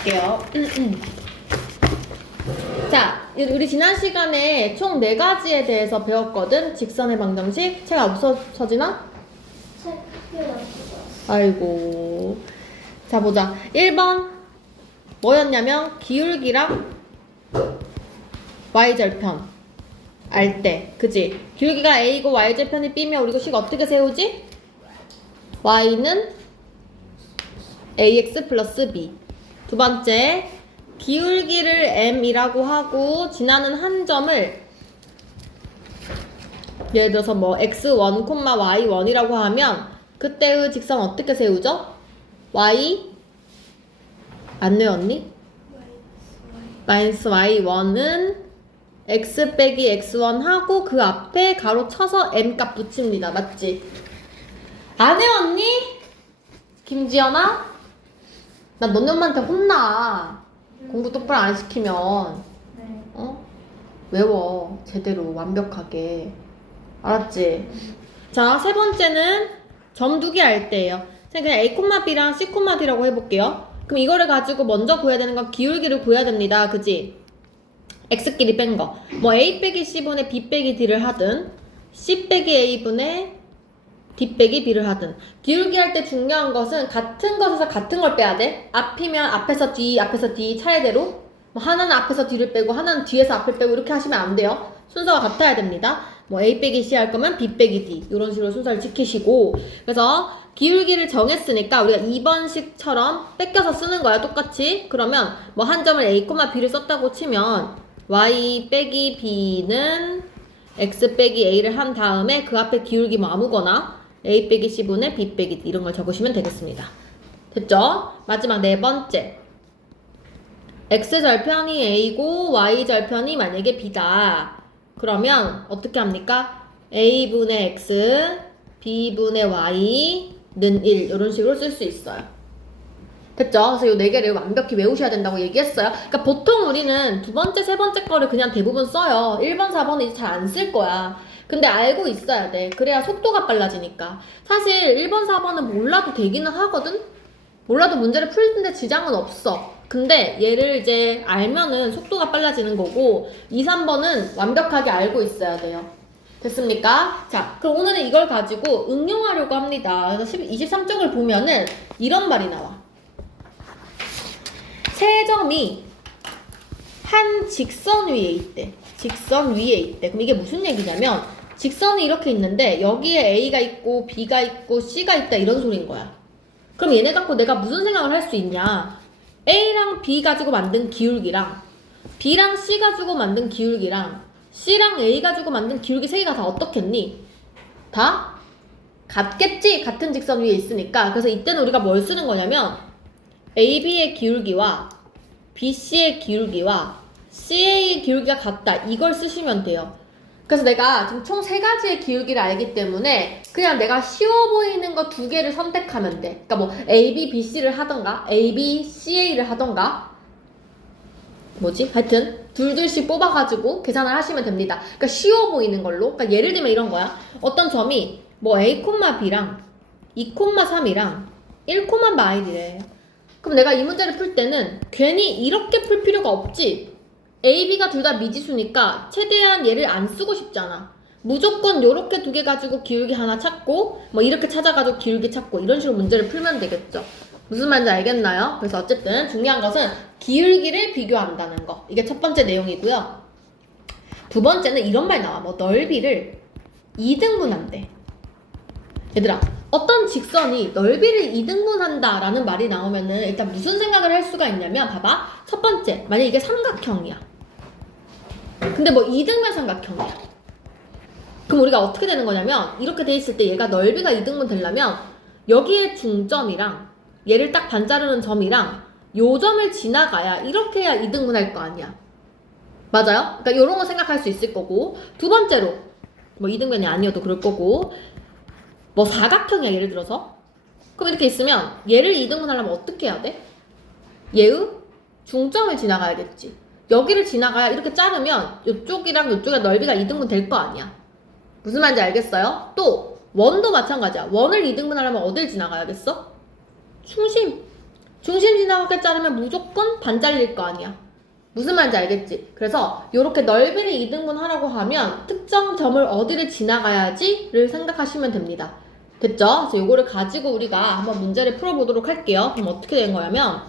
갈게요. 자, 우리 지난 시간에 총 4가지에 대해서 배웠거든. 직선의 방정식. 책 없어지나? 책 학교에 없어졌어. 아이고. 자, 보자. 1번 뭐였냐면 기울기랑 y절편 알 때, 그지? 기울기가 a고 y절편이 b면 우리 이거 식 어떻게 세우지? y는 ax 플러스 b. 두 번째, 기울기를 m이라고 하고 지나는 한 점을 예를 들어서 뭐 x1, y1이라고 하면 그때의 직선 어떻게 세우죠? y 안 외웠니? 마이너스 y1은 x 빼기 x1 하고 그 앞에 가로 쳐서 m 값 붙입니다. 맞지? 안 외웠니? 김지연아? 나 너네 엄마한테 혼나. 공부 똑바로 안 시키면. 네. 어? 외워. 제대로 완벽하게. 알았지? 자, 세 번째는 점두기 할 때예요. 그냥 a, b랑 c, d라고 해볼게요. 그럼 이거를 가지고 먼저 구해야 되는 건 기울기를 구해야 됩니다. 그지? x끼리 뺀 거. 뭐 a 빼기 c분의 b 빼기 d를 하든 c 빼기 a분의 d 빼기 b를 하든. 기울기 할 때 중요한 것은 같은 것에서 같은 걸 빼야 돼. 앞이면 앞에서 D 차례대로. 뭐 하나는 앞에서 D를 빼고 하나는 뒤에서 앞을 빼고 이렇게 하시면 안 돼요. 순서가 같아야 됩니다. 뭐 A 빼기 C 할 거면 B 빼기 D 이런 식으로 순서를 지키시고. 그래서 기울기를 정했으니까 우리가 2번식처럼 뺏겨서 쓰는 거야. 똑같이. 그러면 뭐 한 점을 A, B를 썼다고 치면 Y 빼기 B는 X 빼기 A를 한 다음에 그 앞에 기울기 뭐 아무거나 A 빼기 C분의 B 빼기 D 이런 걸 적으시면 되겠습니다. 됐죠? 마지막 네 번째. X절편이 A고 Y절편이 만약에 B다. 그러면 어떻게 합니까? A분의 X, B분의 Y는 1 이런 식으로 쓸 수 있어요. 됐죠? 그래서 이 4개를 완벽히 외우셔야 된다고 얘기했어요. 그러니까 보통 우리는 두 번째, 세 번째 거를 그냥 대부분 써요. 1번, 4번은 이제 잘 안 쓸 거야. 근데 알고 있어야 돼. 그래야 속도가 빨라지니까. 사실 1번, 4번은 몰라도 되기는 하거든? 몰라도 문제를 풀는데 지장은 없어. 근데 얘를 이제 알면은 속도가 빨라지는 거고 2, 3번은 완벽하게 알고 있어야 돼요. 됐습니까? 자, 그럼 오늘은 이걸 가지고 응용하려고 합니다. 그래서 23쪽을 보면은 이런 말이 나와. 세 점이 한 직선 위에 있대. 직선 위에 있대. 그럼 이게 무슨 얘기냐면 직선이 이렇게 있는데 여기에 A가 있고 B가 있고 C가 있다 이런 소린 거야. 그럼 얘네 갖고 내가 무슨 생각을 할 수 있냐? A랑 B 가지고 만든 기울기랑 B랑 C 가지고 만든 기울기랑 C랑 A 가지고 만든 기울기 세 개가 다 어떻겠니? 다 같겠지? 같은 직선 위에 있으니까. 그래서 이때는 우리가 뭘 쓰는 거냐면 AB의 기울기와 BC의 기울기와 CA의 기울기가 같다. 이걸 쓰시면 돼요. 그래서 내가 지금 총 3가지의 기울기를 알기 때문에 그냥 내가 쉬워 보이는 거 2개를 선택하면 돼. 그러니까 뭐 AB, BC를 하던가 AB, CA를 하던가 뭐지? 하여튼 둘둘씩 뽑아가지고 계산을 하시면 됩니다. 그러니까 쉬워 보이는 걸로. 그러니까 예를 들면 이런 거야. 어떤 점이 뭐 A, B랑 2, 3이랑 1, 마일이래. 그럼 내가 이 문제를 풀 때는 괜히 이렇게 풀 필요가 없지. A, B가 둘 다 미지수니까 최대한 얘를 안 쓰고 싶잖아. 무조건 요렇게 2개 가지고 기울기 하나 찾고 뭐 이렇게 찾아가지고 기울기 찾고 이런 식으로 문제를 풀면 되겠죠. 무슨 말인지 알겠나요? 그래서 어쨌든 중요한 것은 기울기를 비교한다는 거. 이게 첫 번째 내용이고요. 두 번째는 이런 말 나와. 뭐 넓이를 2등분한대. 얘들아, 어떤 직선이 넓이를 2등분한다 라는 말이 나오면은 일단 무슨 생각을 할 수가 있냐면 봐봐. 첫 번째, 만약 이게 삼각형이야. 근데 뭐 2등분 삼각형이야. 그럼 우리가 어떻게 되는 거냐면 이렇게 돼 있을 때 얘가 넓이가 2등분 되려면 여기에 중점이랑 얘를 딱 반자르는 점이랑 요 점을 지나가야 이렇게 해야 2등분 할 거 아니야. 맞아요? 그러니까 요런 거 생각할 수 있을 거고. 두 번째로 뭐 2등분이 아니어도 그럴 거고 뭐 사각형이야 예를 들어서. 그럼 이렇게 있으면 얘를 2등분 하려면 어떻게 해야 돼? 얘의 중점을 지나가야겠지. 여기를 지나가야 이렇게 자르면 이쪽이랑 이쪽의 넓이가 2등분 될 거 아니야. 무슨 말인지 알겠어요? 또 원도 마찬가지야. 원을 2등분 하려면 어딜 지나가야겠어? 중심. 중심 지나가게 자르면 무조건 반 잘릴 거 아니야. 무슨 말인지 알겠지? 그래서 이렇게 넓이를 이등분 하라고 하면 특정 점을 어디를 지나가야지를 생각하시면 됩니다. 됐죠? 그래서 이거를 가지고 우리가 한번 문제를 풀어보도록 할게요. 그럼 어떻게 된 거냐면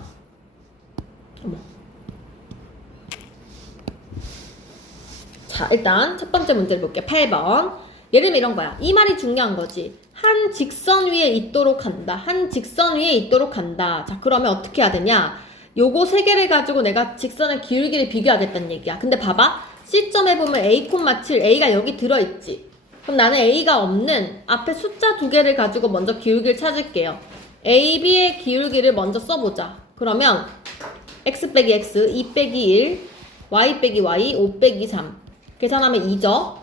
자, 일단 첫 번째 문제를 볼게요. 8번. 예를 들면 이런 거야. 이 말이 중요한 거지. 한 직선 위에 있도록 한다. 한 직선 위에 있도록 한다. 자, 그러면 어떻게 해야 되냐? 요거 세 개를 가지고 내가 직선의 기울기를 비교하겠다는 얘기야. 근데 봐봐. C점에 보면 A, 7, A가 여기 들어있지. 그럼 나는 A가 없는 앞에 숫자 두 개를 가지고 먼저 기울기를 찾을게요. A, B의 기울기를 먼저 써보자. 그러면 X 빼기 X, 2 빼기 1, Y 빼기 Y, 5 빼기 3. 계산하면 2죠.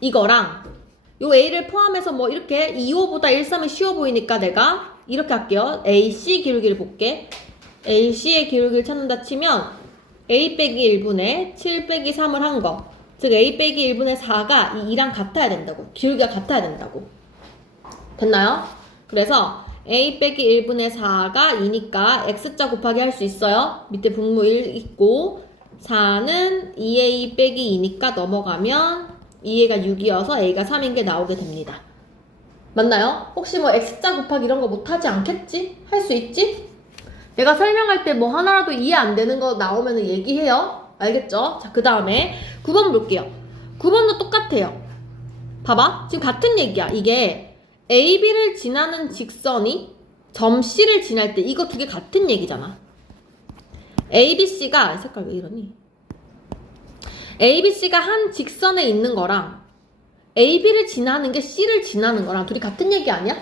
이거랑 요 A를 포함해서 뭐 이렇게 2, 5보다 1, 3이 쉬워 보이니까 내가 이렇게 할게요. AC 기울기를 볼게. AC의 기울기를 찾는다 치면 A 빼기 1분의 7 빼기 3을 한 거. 즉 A 빼기 1분의 4가 이 2랑 같아야 된다고. 기울기가 같아야 된다고. 됐나요? 그래서 A 빼기 1분의 4가 2니까 X자 곱하기 할 수 있어요. 밑에 분모 1 있고 4는 2A 빼기 2니까 넘어가면 2A가 6이어서 A가 3인 게 나오게 됩니다. 맞나요? 혹시 뭐 X자 곱하기 이런 거 못하지 않겠지? 할 수 있지? 내가 설명할 때 뭐 하나라도 이해 안 되는 거 나오면 얘기해요. 알겠죠? 자, 그 다음에 9번 볼게요. 9번도 똑같아요. 봐봐. 지금 같은 얘기야. 이게 AB를 지나는 직선이 점 C를 지날 때 이거 두 개 같은 얘기잖아. ABC가 색깔 왜 이러니? ABC가 한 직선에 있는 거랑 AB를 지나는 게 C를 지나는 거랑 둘이 같은 얘기 아니야?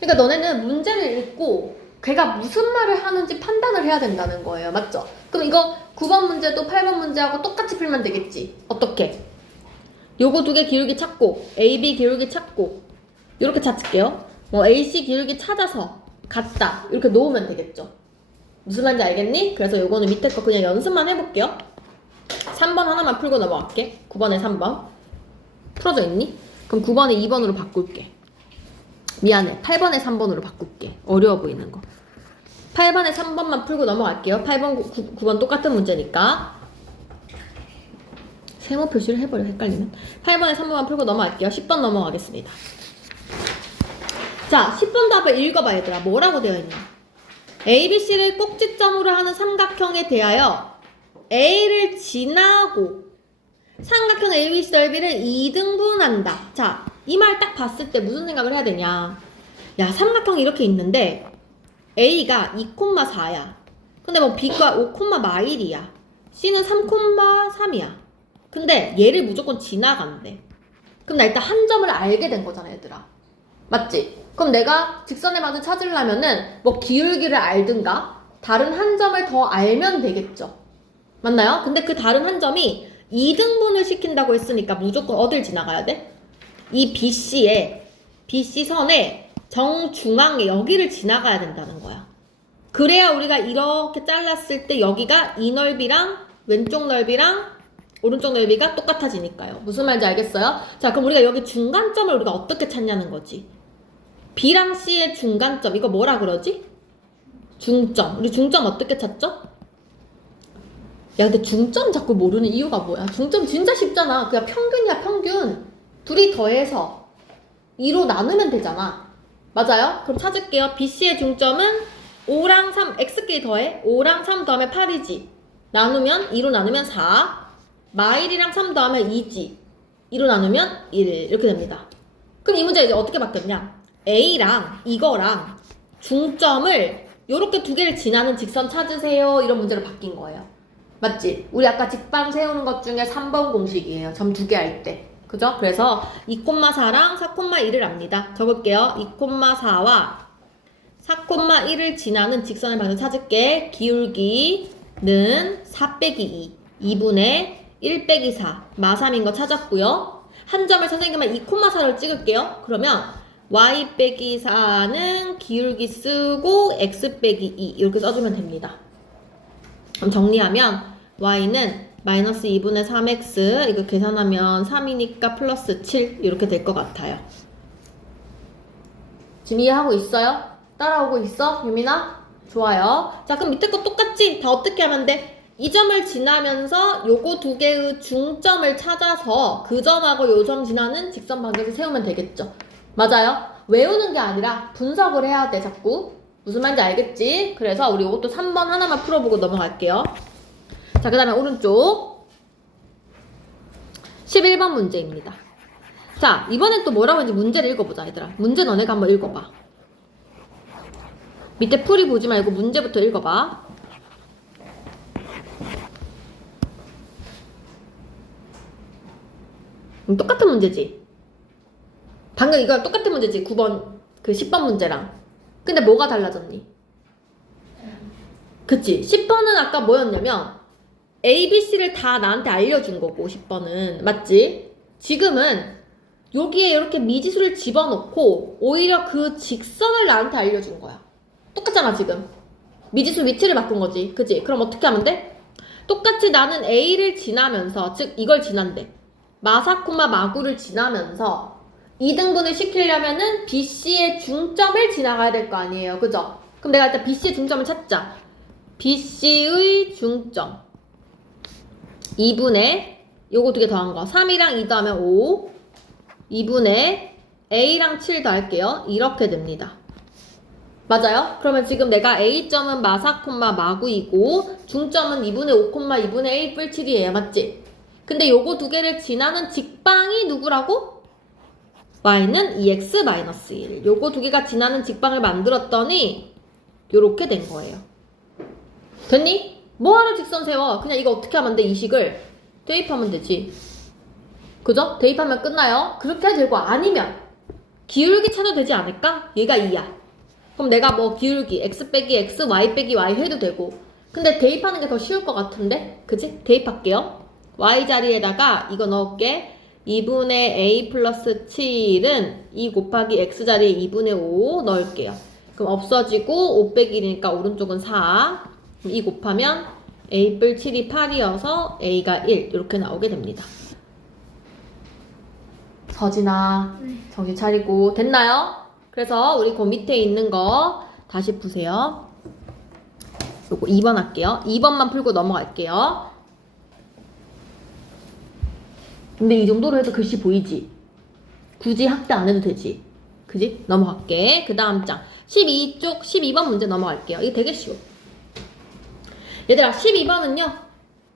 그러니까 너네는 문제를 읽고 걔가 무슨 말을 하는지 판단을 해야 된다는 거예요. 맞죠? 그럼 이거 9번 문제도 8번 문제하고 똑같이 풀면 되겠지. 어떻게? 요거 두 개 기울기 찾고 AB 기울기 찾고 이렇게 찾을게요. 뭐 AC 기울기 찾아서 같다 이렇게 놓으면 되겠죠. 무슨 말인지 알겠니? 그래서 요거는 밑에 거 그냥 연습만 해볼게요. 3번 하나만 풀고 넘어갈게. 9번에 3번 풀어져 있니? 그럼 9번에 2번으로 바꿀게. 미안해. 8번에 3번으로 바꿀게. 어려워 보이는 거. 8번에 3번만 풀고 넘어갈게요. 8번, 9번 똑같은 문제니까. 세모 표시를 해버려. 헷갈리면. 8번에 3번만 풀고 넘어갈게요. 10번 넘어가겠습니다. 자, 10번 답을 읽어봐, 얘들아. 뭐라고 되어 있나? ABC를 꼭지점으로 하는 삼각형에 대하여 A를 지나고 삼각형 ABC 넓이를 2등분한다. 자, 이 말 딱 봤을 때 무슨 생각을 해야 되냐? 야, 삼각형이 이렇게 있는데 A가 2,4야. 근데 뭐 B가 5,1이야. C는 3,3이야. 근데 얘를 무조건 지나간대. 그럼 나 일단 한 점을 알게 된 거잖아, 얘들아. 맞지? 그럼 내가 직선의 방을 찾으려면은 뭐 기울기를 알든가 다른 한 점을 더 알면 되겠죠. 맞나요? 근데 그 다른 한 점이 2등분을 시킨다고 했으니까 무조건 어딜 지나가야 돼? 이 BC선의 정중앙에 여기를 지나가야 된다는 거야. 그래야 우리가 이렇게 잘랐을 때 여기가 이 넓이랑 왼쪽 넓이랑 오른쪽 넓이가 똑같아지니까요. 무슨 말인지 알겠어요? 자, 그럼 우리가 여기 중간점을 우리가 어떻게 찾냐는 거지. B랑 C의 중간점, 이거 뭐라 그러지? 중점. 우리 중점 어떻게 찾죠? 야, 근데 중점 자꾸 모르는 이유가 뭐야? 중점 진짜 쉽잖아. 그냥 평균이야, 평균. 둘이 더해서 2로 나누면 되잖아. 맞아요? 그럼 찾을게요. BC의 중점은 5랑 3, X끼리 더해. 5랑 3 더하면 8이지. 나누면 2로 나누면 4. 마일이랑 3 더하면 2지. 2로 나누면 1. 이렇게 됩니다. 그럼 이 문제 이제 어떻게 바뀌었냐? A랑 이거랑 중점을 요렇게 두 개를 지나는 직선 찾으세요. 이런 문제로 바뀐 거예요. 맞지? 우리 아까 직방 세우는 것 중에 3번 공식이에요. 점 두 개 할 때. 그죠? 그래서 2,4랑 4,1을 압니다. 적을게요. 2,4와 4,1을 지나는 직선의 방향을 찾을게. 기울기는 4 빼기 2. 2분의 1 빼기 4. 마3인 거 찾았고요. 한 점을 선생님은 2,4를 찍을게요. 그러면 y 빼기 4는 기울기 쓰고 x 빼기 2 이렇게 써주면 됩니다. 그럼 정리하면 y는 마이너스 2분의 3x 이거 계산하면 3이니까 플러스 7 이렇게 될 것 같아요. 지금 이해하고 있어요? 따라오고 있어? 유민아? 좋아요. 자, 그럼 밑에 거 똑같지? 다 어떻게 하면 돼? 이 점을 지나면서 요거 두 개의 중점을 찾아서 그 점하고 요 점 지나는 직선 방향을 세우면 되겠죠. 맞아요? 외우는 게 아니라 분석을 해야 돼, 자꾸. 무슨 말인지 알겠지? 그래서 우리 이것도 3번 하나만 풀어보고 넘어갈게요. 자, 그 다음에 오른쪽 11번 문제입니다. 자, 이번엔 또 뭐라고 했는지 문제를 읽어보자, 얘들아. 문제 너네가 한번 읽어봐. 밑에 풀이 보지 말고 문제부터 읽어봐. 똑같은 문제지? 방금 이거 똑같은 문제지? 9번, 그 10번 문제랑. 근데 뭐가 달라졌니? 그치? 10번은 아까 뭐였냐면 A, B, C를 다 나한테 알려준 거고 10번은. 맞지? 지금은 여기에 이렇게 미지수를 집어넣고 오히려 그 직선을 나한테 알려준 거야. 똑같잖아 지금. 미지수 위치를 바꾼 거지. 그치? 그럼 어떻게 하면 돼? 똑같이 나는 A를 지나면서, 즉 이걸 지난대. 마사코마 마구를 지나면서 2등분을 시키려면은 BC의 중점을 지나가야 될 거 아니에요. 그죠? 그럼 내가 일단 BC의 중점을 찾자. BC의 중점 2분의 요거 두 개 더한 거 3이랑 2 더하면 5 2분의 A랑 7 더할게요. 이렇게 됩니다. 맞아요? 그러면 지금 내가 A점은 마사콤마 마구이고 중점은 2분의 5, 2분의 A 뿔 7이에요. 맞지? 근데 요거 두 개를 지나는 직방이 누구라고? y는 2x-1. 요거 두 개가 지나는 직방을 만들었더니 요렇게 된 거예요. 됐니? 뭐하러 직선 세워? 그냥 이거 어떻게 하면 돼? 이 식을 대입하면 되지. 그죠? 대입하면 끝나요. 그렇게 해도 되고 아니면 기울기 찾아도 되지 않을까? 얘가 2야. 그럼 내가 뭐 기울기 x 빼기 x, y 빼기 y 해도 되고. 근데 대입하는 게 더 쉬울 것 같은데? 그치? 대입할게요. y 자리에다가 이거 넣을게. 2분의 a 플러스 7은 2 곱하기 x 자리에 2분의 5 넣을게요. 그럼 없어지고 5 빼기 1이니까 오른쪽은 4. 2 곱하면 a 뿔 7이 8이어서 a가 1 이렇게 나오게 됩니다. 서진아 정신 차리고 됐나요? 그래서 우리 그 밑에 있는 거 다시 푸세요. 요거 2번 할게요. 2번만 풀고 넘어갈게요. 근데 이 정도로 해도 글씨 보이지? 굳이 확대 안 해도 되지? 그지? 넘어갈게. 그 다음 장 12쪽 12번 문제 넘어갈게요. 이게 되게 쉬워. 얘들아 12번은요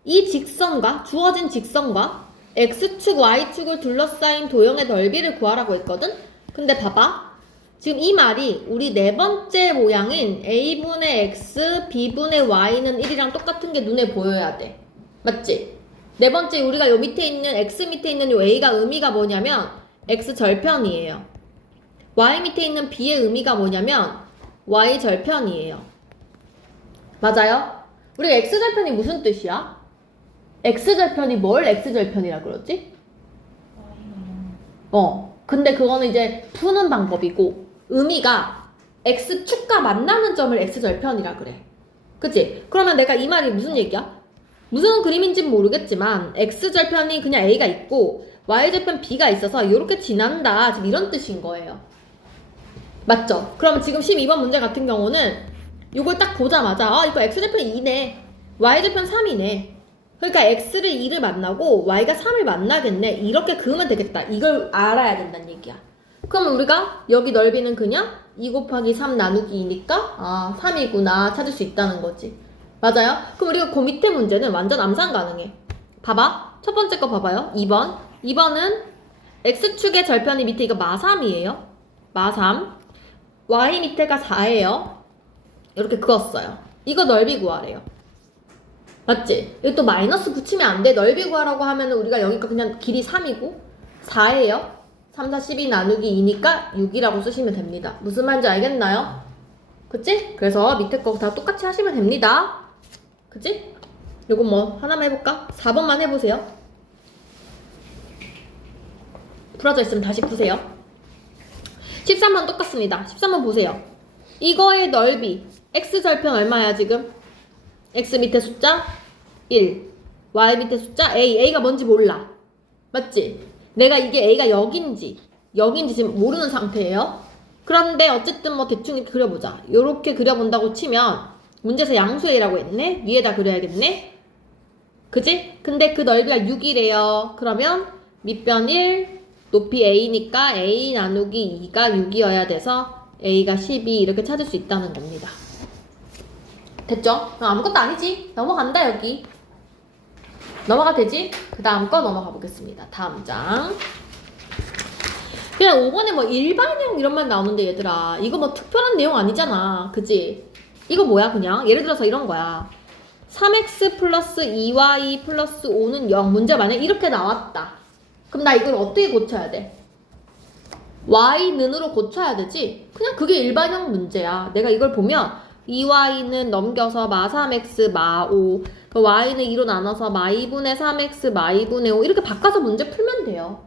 이 직선과 주어진 직선과 x축 y축을 둘러싸인 도형의 넓이를 구하라고 했거든. 근데 봐봐 지금 이 말이 우리 네 번째 모양인 a분의 x b분의 y는 1이랑 똑같은 게 눈에 보여야 돼. 맞지? 네 번째 우리가 요 밑에 있는 x 밑에 있는 요 a가 의미가 뭐냐면 x 절편이에요. y 밑에 있는 b의 의미가 뭐냐면 y 절편이에요. 맞아요? 우리 x절편이 무슨 뜻이야? x절편이 뭘 x절편이라 그러지? 근데 그거는 이제 푸는 방법이고 의미가 x축과 만나는 점을 x절편이라 그래. 그치? 그러면 내가 이 말이 무슨 얘기야? 무슨 그림인지는 모르겠지만 x절편이 그냥 a가 있고 y절편 b가 있어서 이렇게 지난다 지금 이런 뜻인 거예요. 맞죠? 그럼 지금 12번 문제 같은 경우는 이걸 딱 보자마자 이거 x절편 2네 y절편 3이네 그러니까 x를 2를 만나고 y가 3을 만나겠네 이렇게 그으면 되겠다. 이걸 알아야 된다는 얘기야. 그러면 우리가 여기 넓이는 그냥 2 곱하기 3 나누기 2니까 3이구나 찾을 수 있다는 거지. 맞아요? 그럼 우리가 그 밑에 문제는 완전 암산 가능해. 봐봐. 첫 번째 거 봐봐요. 2번. 2번은 x축의 절편이 밑에 이거 마3이에요. 마3. y 밑에가 4예요. 이렇게 그었어요. 이거 넓이 구하래요. 맞지? 여기 또 마이너스 붙이면 안 돼. 넓이 구하라고 하면 우리가 여기가 그냥 길이 3이고 4예요. 3, 4, 12 나누기 2니까 6이라고 쓰시면 됩니다. 무슨 말인지 알겠나요? 그치? 그래서 밑에 거 다 똑같이 하시면 됩니다. 그치? 요거 뭐 하나만 해볼까? 4번만 해보세요. 풀어져 있으면 다시 푸세요. 13번 똑같습니다. 13번 보세요. 이거의 넓이 x절편 얼마야 지금? x 밑에 숫자 1 y 밑에 숫자 a가 뭔지 몰라. 맞지? 내가 이게 a가 여긴지 지금 모르는 상태예요. 그런데 어쨌든 뭐 대충 이렇게 그려보자. 요렇게 그려본다고 치면 문제에서 양수 A라고 했네. 위에다 그려야겠네. 그지? 근데 그 넓이가 6이래요. 그러면 밑변 1, 높이 A니까 A 나누기 2가 6이어야 돼서 A가 12 이렇게 찾을 수 있다는 겁니다. 됐죠? 아무것도 아니지. 넘어간다 여기. 넘어가 되지? 그 다음 거 넘어가 보겠습니다. 다음 장. 그냥 5번에 뭐 일반형 이런 말 나오는데 얘들아 이거 뭐 특별한 내용 아니잖아. 그치? 이거 뭐야 그냥? 예를 들어서 이런 거야. 3x 플러스 2y 플러스 5는 0. 문제 만약에 이렇게 나왔다. 그럼 나 이걸 어떻게 고쳐야 돼? y는으로 고쳐야 되지? 그냥 그게 일반형 문제야. 내가 이걸 보면 2y는 넘겨서 마 3x 마 5, y는 2로 나눠서 마 2분의 3x 마 2분의 5 이렇게 바꿔서 문제 풀면 돼요.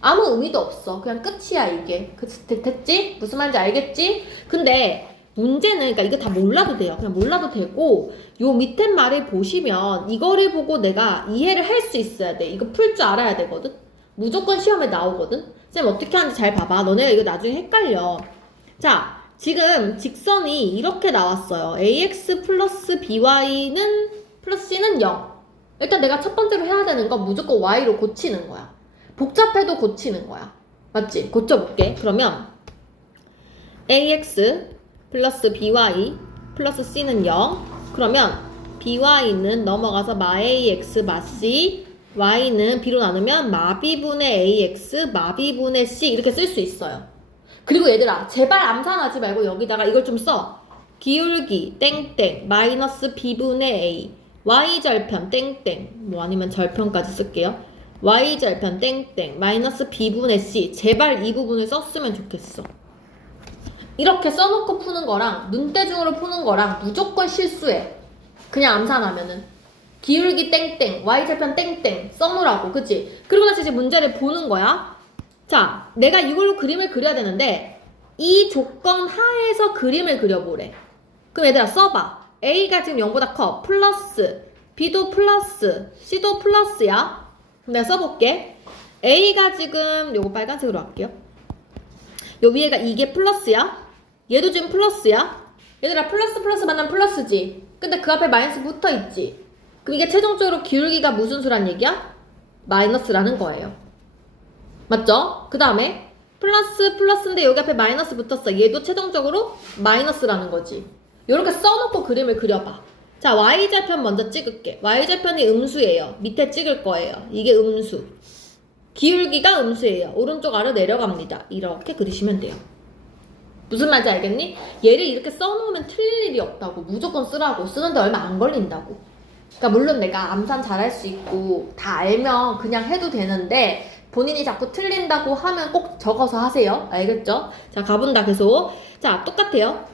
아무 의미도 없어. 그냥 끝이야 이게. 됐지? 무슨 말인지 알겠지? 근데 문제는 그러니까 이게 다 몰라도 돼요. 그냥 몰라도 되고 요 밑에 말을 보시면 이거를 보고 내가 이해를 할 수 있어야 돼. 이거 풀 줄 알아야 되거든? 무조건 시험에 나오거든? 쌤 어떻게 하는지 잘 봐봐. 너네가 이거 나중에 헷갈려. 자, 지금 직선이 이렇게 나왔어요. ax 플러스 by는 플러스 c는 0. 일단 내가 첫 번째로 해야 되는 건 무조건 y로 고치는 거야. 복잡해도 고치는 거야. 맞지? 고쳐볼게. 그러면 ax 플러스 by 플러스 c는 0. 그러면 by는 넘어가서 마 ax 마 c, y는 b로 나누면 마 b분의 ax 마 b분의 c 이렇게 쓸 수 있어요. 그리고 얘들아 제발 암산하지 말고 여기다가 이걸 좀 써. 기울기 땡땡 마이너스 b분의 a y절편 땡땡 뭐 아니면 절편까지 쓸게요. y절편 땡땡 마이너스 b분의 c 제발 이 부분을 썼으면 좋겠어. 이렇게 써놓고 푸는 거랑 눈대중으로 푸는 거랑 무조건 실수해. 그냥 암산하면은 기울기 땡땡 y절편 땡땡 써놓으라고. 그치? 그리고 나서 이제 문제를 보는 거야. 자, 내가 이걸로 그림을 그려야 되는데 이 조건 하에서 그림을 그려보래. 그럼 얘들아 써봐. A가 지금 0보다 커. 플러스 B도 플러스 C도 플러스야. 그럼 내가 써볼게. A가 지금 요거 빨간색으로 할게요. 요 위에가 이게 플러스야. 얘도 지금 플러스야. 얘들아 플러스 플러스 만나면 플러스지. 근데 그 앞에 마이너스 붙어있지. 그럼 이게 최종적으로 기울기가 무슨 수란 얘기야? 마이너스라는 거예요. 맞죠? 그 다음에 플러스 플러스인데 여기 앞에 마이너스 붙었어. 얘도 최종적으로 마이너스라는 거지. 요렇게 써놓고 그림을 그려봐. 자, y절편 먼저 찍을게. y절편이 음수예요. 밑에 찍을 거예요. 이게 음수. 기울기가 음수예요. 오른쪽 아래 내려갑니다. 이렇게 그리시면 돼요. 무슨 말인지 알겠니? 얘를 이렇게 써놓으면 틀릴 일이 없다고. 무조건 쓰라고. 쓰는데 얼마 안 걸린다고. 그러니까 물론 내가 암산 잘할 수 있고 다 알면 그냥 해도 되는데 본인이 자꾸 틀린다고 하면 꼭 적어서 하세요. 알겠죠? 자, 가본다 계속. 자, 똑같아요.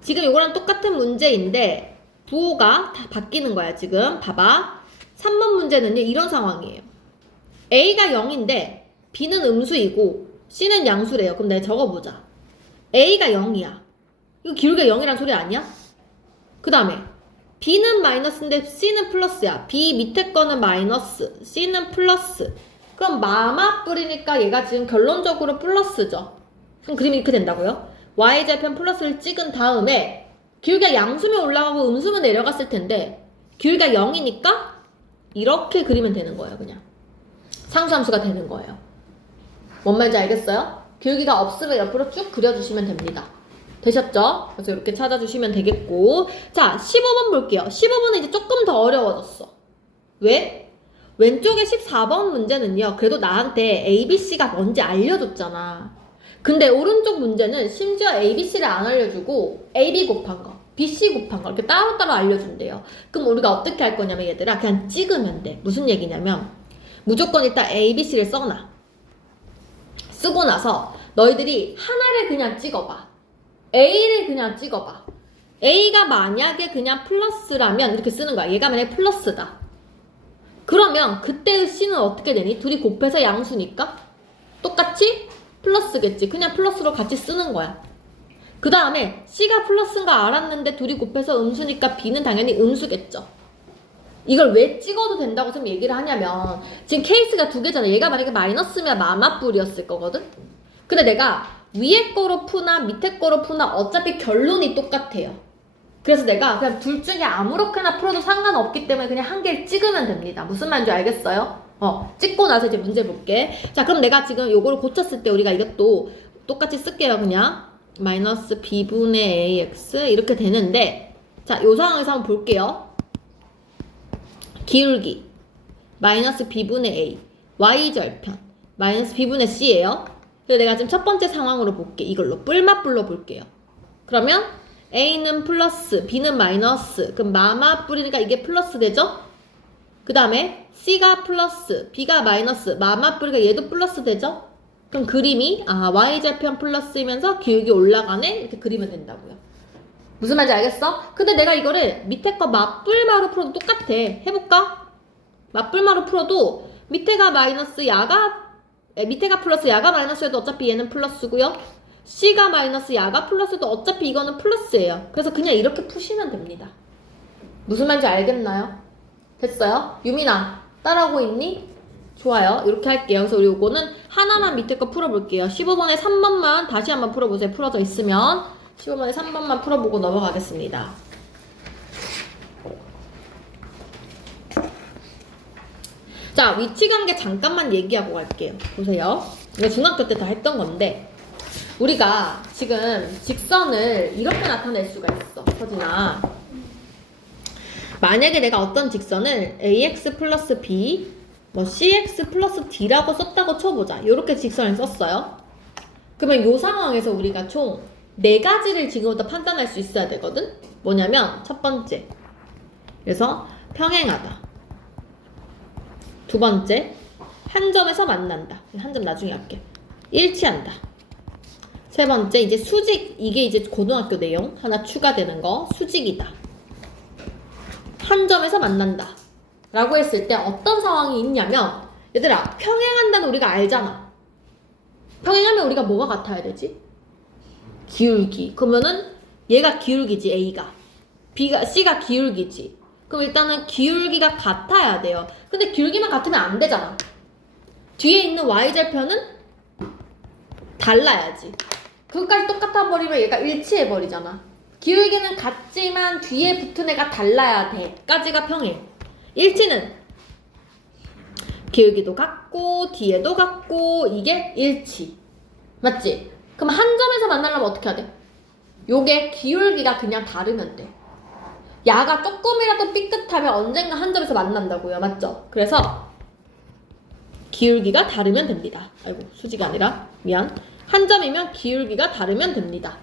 지금 이거랑 똑같은 문제인데 부호가 다 바뀌는 거야 지금. 봐봐. 3번 문제는요 이런 상황이에요. A가 0인데 B는 음수이고 C는 양수래요. 그럼 내가 적어보자. A가 0이야. 이거 기울기가 0이란 소리 아니야? 그 다음에 B는 마이너스인데 C는 플러스야. B 밑에 거는 마이너스, C는 플러스. 그럼 마마 뿌리니까 얘가 지금 결론적으로 플러스죠. 그럼 그림이 이렇게 된다고요? y절편 플러스를 찍은 다음에 기울기가 양수면 올라가고 음수면 내려갔을 텐데 기울기가 0이니까 이렇게 그리면 되는 거예요. 그냥 상수함수가 되는 거예요. 뭔 말인지 알겠어요? 기울기가 없으면 옆으로 쭉 그려주시면 됩니다. 되셨죠? 그래서 이렇게 찾아주시면 되겠고. 자, 15번 볼게요. 15번은 이제 조금 더 어려워졌어. 왜? 왼쪽에 14번 문제는요 그래도 나한테 ABC가 뭔지 알려줬잖아. 근데 오른쪽 문제는 심지어 ABC를 안 알려주고 AB 곱한 거, BC 곱한 거 이렇게 따로따로 알려준대요. 그럼 우리가 어떻게 할 거냐면 얘들아 그냥 찍으면 돼. 무슨 얘기냐면 무조건 일단 ABC를 써놔. 쓰고 나서 너희들이 하나를 그냥 찍어봐. A를 그냥 찍어봐. A가 만약에 그냥 플러스라면 이렇게 쓰는 거야. 얘가 만약에 플러스다. 그러면 그때의 C는 어떻게 되니? 둘이 곱해서 양수니까 똑같이 플러스겠지. 그냥 플러스로 같이 쓰는 거야. 그 다음에 C가 플러스인 거 알았는데 둘이 곱해서 음수니까 B는 당연히 음수겠죠. 이걸 왜 찍어도 된다고 좀 얘기를 하냐면 지금 케이스가 두 개잖아. 얘가 만약에 마이너스면 마마뿔이었을 거거든. 근데 내가 위에 거로 푸나 밑에 거로 푸나 어차피 결론이 똑같아요. 그래서 내가 그냥 둘 중에 아무렇게나 풀어도 상관없기 때문에 그냥 한 개를 찍으면 됩니다. 무슨 말인지 알겠어요? 찍고 나서 이제 문제 볼게. 자, 그럼 내가 지금 요거를 고쳤을 때 우리가 이것도 똑같이 쓸게요. 그냥 마이너스 b분의 ax 이렇게 되는데, 자, 요 상황에서 한번 볼게요. 기울기 마이너스 b분의 a y절편 마이너스 b분의 c예요. 그래서 내가 지금 첫 번째 상황으로 볼게. 이걸로 뿔맛불로 볼게요. 그러면 a는 플러스 b는 마이너스, 그럼 마마뿔이니까 이게 플러스 되죠? 그 다음에 c가 플러스 b가 마이너스, 마마뿔이니까 얘도 플러스 되죠? 그럼 그림이 y절편 플러스이면서 기울기 올라가네? 이렇게 그리면 된다고요. 무슨 말인지 알겠어? 근데 내가 이거를 밑에 거 맞불마로 풀어도 똑같아. 해볼까? 맞불마로 풀어도 밑에가 마이너스 밑에가 플러스 야가 마이너스여도 어차피 얘는 플러스고요. C가 마이너스 야가 플러스여도 어차피 이거는 플러스예요. 그래서 그냥 이렇게 푸시면 됩니다. 무슨 말인지 알겠나요? 됐어요? 유민아 따라하고 있니? 좋아요. 이렇게 할게요. 그래서 우리 요거는 하나만 밑에 거 풀어볼게요. 15번에 3번만 다시 한번 풀어보세요. 풀어져 있으면 15번에 3번만 풀어보고 넘어가겠습니다. 자, 위치관계 잠깐만 얘기하고 갈게요. 보세요. 이거 중학교 때 다 했던 건데 우리가 지금 직선을 이렇게 나타낼 수가 있어. 서진아, 만약에 내가 어떤 직선을 ax 플러스 b cx 플러스 d라고 썼다고 쳐보자. 이렇게 직선을 썼어요. 그러면 이 상황에서 우리가 총 4가지를 지금부터 판단할 수 있어야 되거든. 뭐냐면 첫 번째, 그래서 평행하다. 두 번째, 한 점에서 만난다. 한 점 나중에 할게. 일치한다. 세 번째, 이제 수직. 이게 이제 고등학교 내용 하나 추가되는 거. 수직이다. 한 점에서 만난다 라고 했을 때 어떤 상황이 있냐면, 얘들아, 평행한다는 우리가 알잖아. 평행하면 우리가 뭐가 같아야 되지? 기울기. 그러면은 얘가 기울기지, A가. C가 기울기지. 그럼 일단은 기울기가 같아야 돼요. 근데 기울기만 같으면 안 되잖아. 뒤에 있는 y절편은 달라야지. 그것까지 똑같아 버리면 얘가 일치해 버리잖아. 기울기는 같지만 뒤에 붙은 애가 달라야 돼. 까지가 평행. 일치는 기울기도 같고 뒤에도 같고 이게 일치. 맞지? 그럼 한 점에서 만나려면 어떻게 해야 돼? 요게 기울기가 그냥 다르면 돼. 야가 조금이라도 삐끗하면 언젠가 한 점에서 만난다고요. 맞죠? 그래서 기울기가 다르면 됩니다. 아이고, 수지가 아니라 미안. 한 점이면 기울기가 다르면 됩니다.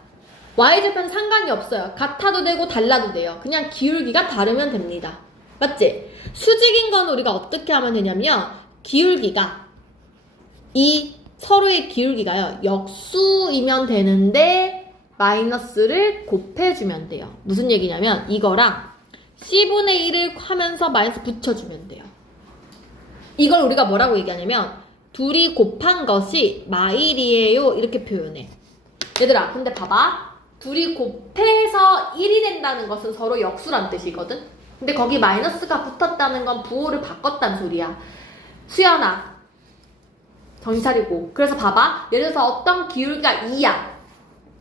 y절편 상관이 없어요. 같아도 되고 달라도 돼요. 그냥 기울기가 다르면 됩니다. 맞지? 수직인 건 우리가 어떻게 하면 되냐면 기울기가 이 서로의 기울기가요 역수이면 되는데 마이너스를 곱해주면 돼요. 무슨 얘기냐면 이거랑 c분의 1을 하면서 마이너스 붙여주면 돼요. 이걸 우리가 뭐라고 얘기하냐면 둘이 곱한 것이 마일이에요 이렇게 표현해. 얘들아, 근데 봐봐. 둘이 곱해서 1이 된다는 것은 서로 역수란 뜻이거든. 근데 거기 마이너스가 붙었다는 건 부호를 바꿨다는 소리야. 수연아, 정신 차리고. 그래서 봐봐. 예를 들어서 어떤 기울기가 2야.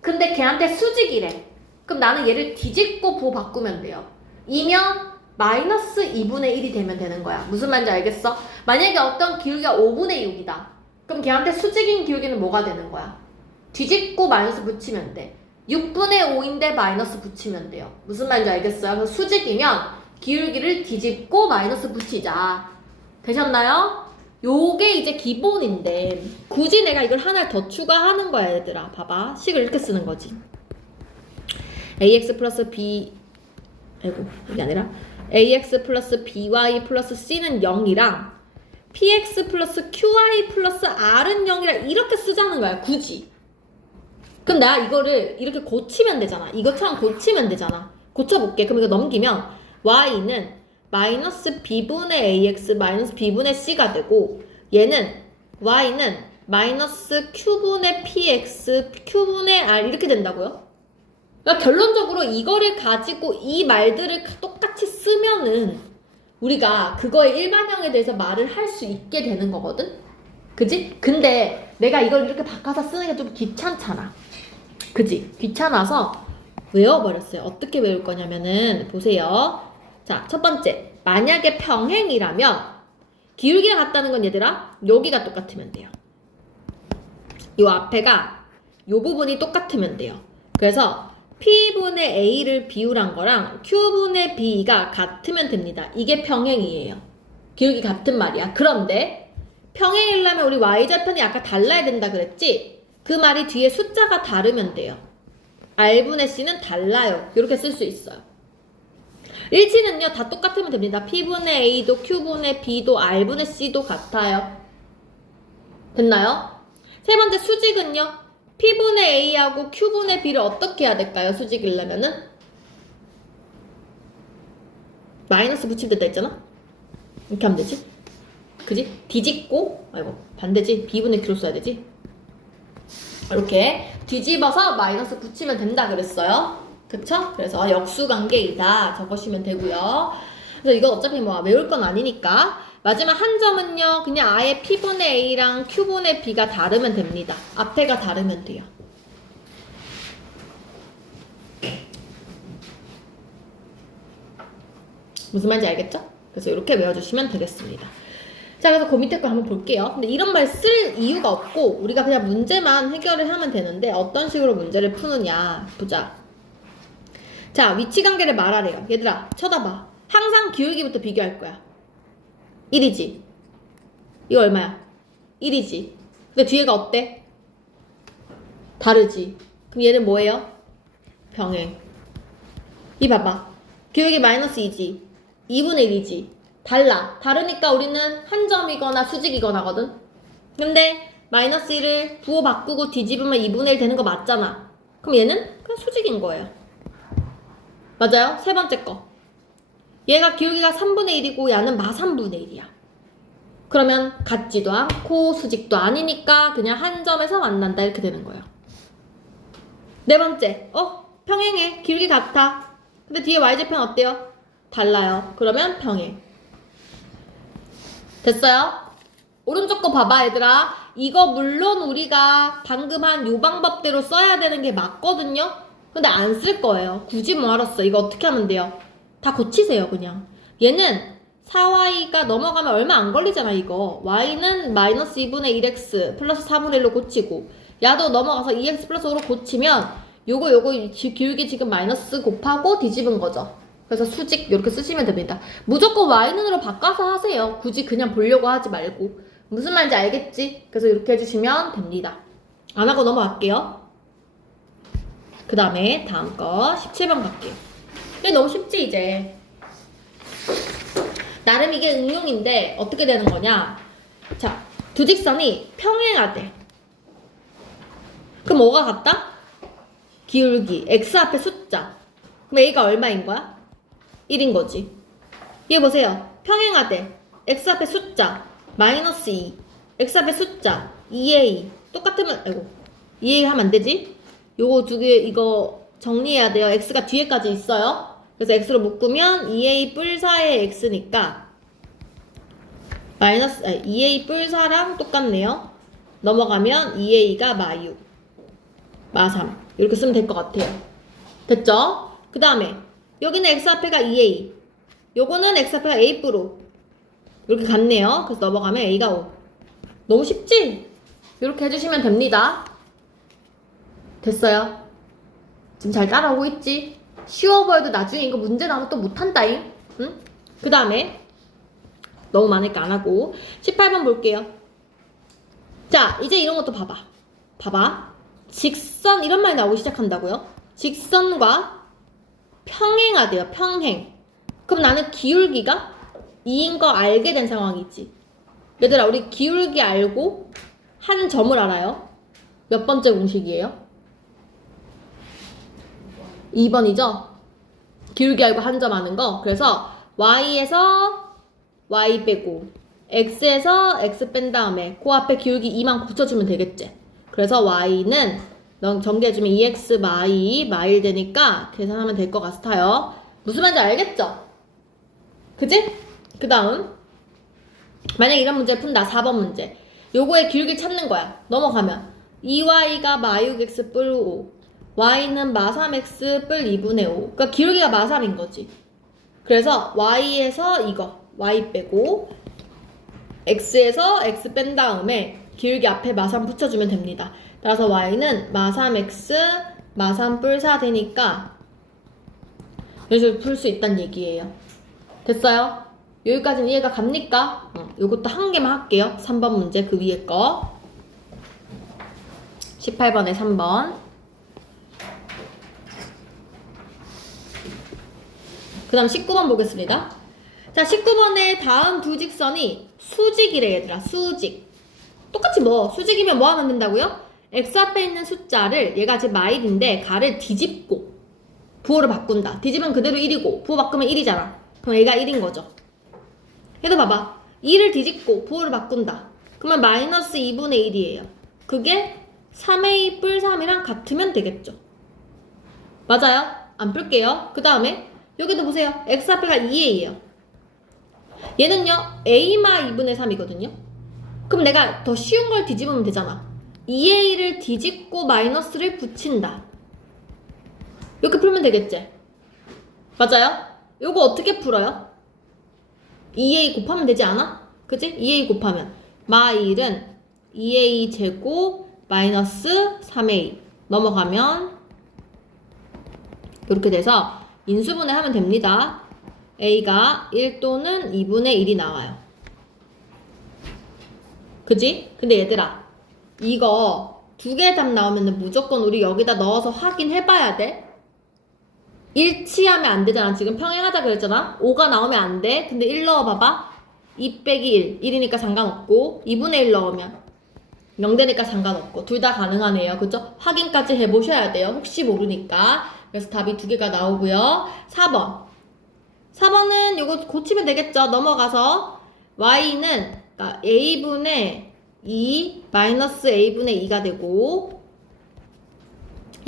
근데 걔한테 수직이래. 그럼 나는 얘를 뒤집고 부호 바꾸면 돼요. 2면 마이너스 2분의 1이 되면 되는 거야. 무슨 말인지 알겠어? 만약에 어떤 기울기가 5분의 6이다. 그럼 걔한테 수직인 기울기는 뭐가 되는 거야? 뒤집고 마이너스 붙이면 돼. 6분의 5인데 마이너스 붙이면 돼요. 무슨 말인지 알겠어요? 그래서 수직이면 기울기를 뒤집고 마이너스 붙이자. 되셨나요? 요게 이제 기본인데 굳이 내가 이걸 하나 더 추가하는 거야, 얘들아. 봐봐. 식을 이렇게 쓰는 거지. ax 플러스 b 아이고, 이게 아니라 ax 플러스 by 플러스 c는 0이랑 px 플러스 qy 플러스 r은 0이라 이렇게 쓰자는 거야, 굳이. 그럼 내가 이거를 이렇게 고치면 되잖아. 이것처럼 고치면 되잖아. 고쳐볼게. 그럼 이거 넘기면 y는 마이너스 b분의 ax 마이너스 b분의 c가 되고 얘는 y는 마이너스 q분의 px q분의 r 이렇게 된다고요? 그러니까 결론적으로 이거를 가지고 이 말들을 똑같이 쓰면은 우리가 그거의 일반형에 대해서 말을 할 수 있게 되는 거거든? 그지? 근데 내가 이걸 이렇게 바꿔서 쓰는 게 좀 귀찮잖아. 그지? 귀찮아서 외워버렸어요. 어떻게 외울 거냐면은 보세요. 자, 첫 번째. 만약에 평행이라면 기울기가 같다는 건 얘들아 여기가 똑같으면 돼요. 요 앞에가 요 부분이 똑같으면 돼요. 그래서 P분의 A를 비율한 거랑 Q분의 B가 같으면 됩니다. 이게 평행이에요. 기울기 같은 말이야. 그런데 평행이려면 우리 Y절편이 아까 달라야 된다 그랬지? 그 말이 뒤에 숫자가 다르면 돼요. R분의 C는 달라요. 이렇게 쓸 수 있어요. 일치는요 다 똑같으면 됩니다. P분의 A도 Q분의 B도 R분의 C도 같아요. 됐나요? 세 번째 수직은요 P분의 A하고 Q분의 B를 어떻게 해야 될까요? 수직이려면은 마이너스 붙이면 된다 했잖아? 이렇게 하면 되지? 그지? 뒤집고 아이고 반대지? B분의 Q로 써야 되지? 이렇게 뒤집어서 마이너스 붙이면 된다 그랬어요. 그쵸? 그래서 역수관계이다 적으시면 되고요. 그래서 이거 어차피 뭐 외울 건 아니니까 마지막 한 점은요 그냥 아예 P분의 A랑 Q분의 B가 다르면 됩니다. 앞에가 다르면 돼요. 무슨 말인지 알겠죠? 그래서 이렇게 외워주시면 되겠습니다. 자, 그래서 그 밑에 거 한번 볼게요. 근데 이런 말 쓸 이유가 없고 우리가 그냥 문제만 해결을 하면 되는데 어떤 식으로 문제를 푸느냐 보자. 자, 위치관계를 말하래요. 얘들아 쳐다봐. 항상 기울기부터 비교할 거야. 1이지. 이거 얼마야? 1이지. 근데 뒤에가 어때? 다르지. 그럼 얘는 뭐예요? 평행. 이 봐봐. 기울기 마이너스 2지. 2분의 1이지. 달라. 다르니까 우리는 한 점이거나 수직이거나 하거든. 근데 마이너스 1을 부호 바꾸고 뒤집으면 2분의 1 되는 거 맞잖아. 그럼 얘는 그냥 수직인 거예요. 맞아요? 세 번째 거. 얘가 기울기가 3분의 1이고 얘는 마 3분의 1이야. 그러면 같지도 않고 수직도 아니니까 그냥 한 점에서 만난다 이렇게 되는 거예요. 네 번째. 평행해. 기울기 같아. 근데 뒤에 y절편 어때요? 달라요. 그러면 평행. 됐어요? 오른쪽 거 봐봐 얘들아. 이거 물론 우리가 방금 한 요 방법대로 써야 되는 게 맞거든요. 근데 안 쓸 거예요. 굳이 뭐하러 써. 이거 어떻게 하면 돼요? 다 고치세요 그냥. 얘는 4y가 넘어가면 얼마 안 걸리잖아 이거. y는 마이너스 2분의 1x 플러스 4분의 1로 고치고 야도 넘어가서 2x 플러스 5로 고치면 요거 기울기 지금 마이너스 곱하고 뒤집은 거죠. 그래서 수직 이렇게 쓰시면 됩니다. 무조건 y는으로 바꿔서 하세요. 굳이 그냥 보려고 하지 말고. 무슨 말인지 알겠지? 그래서 이렇게 해주시면 됩니다. 안 하고 넘어갈게요. 그 다음에 다음 거 17번 갈게요. 이게 너무 쉽지 이제. 나름 이게 응용인데 어떻게 되는 거냐. 자, 두 직선이 평행하대. 그럼 뭐가 같다? 기울기 x 앞에 숫자. 그럼 a가 얼마인 거야? 1인 거지. 얘 보세요. 평행하대. x 앞에 숫자 마이너스 2 x 앞에 숫자 2a 똑같으면 아이고 2a 하면 안 되지? 요거 두 개 이거 정리해야 돼요. x가 뒤에까지 있어요. 그래서 x로 묶으면 2a 뿔 4의 x니까 마이너스 2a 뿔 4랑 똑같네요. 넘어가면 2a가 마6 마3 이렇게 쓰면 될 것 같아요. 됐죠? 그 다음에 여기는 x 앞에가 2a 요거는 x 앞에가 a 뿔5 이렇게 같네요. 그래서 넘어가면 a가 5 너무 쉽지? 이렇게 해주시면 됩니다. 됐어요? 지금 잘 따라오고 있지? 쉬워 보여도 나중에 이거 문제 나오면 또 못한다잉. 응? 그 다음에 너무 많으니까 안 하고 18번 볼게요. 자, 이제 이런 것도 봐봐. 봐봐. 직선 이런 말이 나오기 시작한다고요? 직선과 평행하대요. 평행. 그럼 나는 기울기가 2인 거 알게 된 상황이지. 얘들아 우리 기울기 알고 한 점을 알아요. 몇 번째 공식이에요? 2번이죠? 기울기 알고 한 점 아는 거. 그래서 y에서 y 빼고 x에서 x 뺀 다음에 그 앞에 기울기 2만 붙여주면 되겠지. 그래서 y는 전개해주면 2x 마일 되니까 계산하면 될 것 같아요. 무슨 말인지 알겠죠? 그지? 그 다음 만약 이런 문제를 푼다. 4번 문제. 요거의 기울기 찾는 거야. 넘어가면 2y가 마6x 뿔 5, y는 마3x 뿔 2분의 5. 그러니까 기울기가 마3인 거지. 그래서 y에서 이거 y 빼고 x에서 x 뺀 다음에 기울기 앞에 마3 붙여주면 됩니다. 따라서 y는 마3x 마3 뿔 4 되니까 이런 식으로 풀 수 있다는 얘기예요. 됐어요? 여기까지는 이해가 갑니까? 요것도 한 개만 할게요. 3번 문제 그 위에 거. 18번에 3번. 그 다음 19번 보겠습니다. 자, 19번에 다음 두 직선이 수직이래, 얘들아. 수직. 똑같이 수직이면 뭐 하면 된다고요? x 앞에 있는 숫자를, 얘가 지금 마1인데 가를 뒤집고 부호를 바꾼다. 뒤집으면 그대로 1이고 부호 바꾸면 1이잖아. 그럼 얘가 1인 거죠. 얘도 봐봐. 2를 뒤집고 부호를 바꾼다. 그러면 마이너스 2분의 1이에요. 그게 3a 뿔 3이랑 같으면 되겠죠. 맞아요? 안 풀게요. 그 다음에 여기도 보세요. x 앞에가 2a예요. 얘는요 a마 2분의 3이거든요. 그럼 내가 더 쉬운 걸 뒤집으면 되잖아. 2a를 뒤집고 마이너스를 붙인다. 이렇게 풀면 되겠지? 맞아요? 요거 어떻게 풀어요? 2a 곱하면 되지 않아? 그치? 2a 곱하면 마1은 2a 제곱 마이너스 3a 넘어가면 이렇게 돼서 인수분해 하면 됩니다. a가 1 또는 2분의 1이 나와요. 그지? 근데 얘들아 이거 두 개 답 나오면 무조건 우리 여기다 넣어서 확인해봐야 돼. 일치하면 안 되잖아. 지금 평행하자 그랬잖아. 5가 나오면 안 돼. 근데 1 넣어봐봐. 2 빼기 1. 1이니까 상관없고 2분의 1 넣으면 0되니까 상관없고 둘 다 가능하네요. 그죠? 확인까지 해보셔야 돼요. 혹시 모르니까. 그래서 답이 두 개가 나오고요. 4번. 4번은 이거 고치면 되겠죠. 넘어가서 y는 그러니까 a분의 2 마이너스 a분의 2가 되고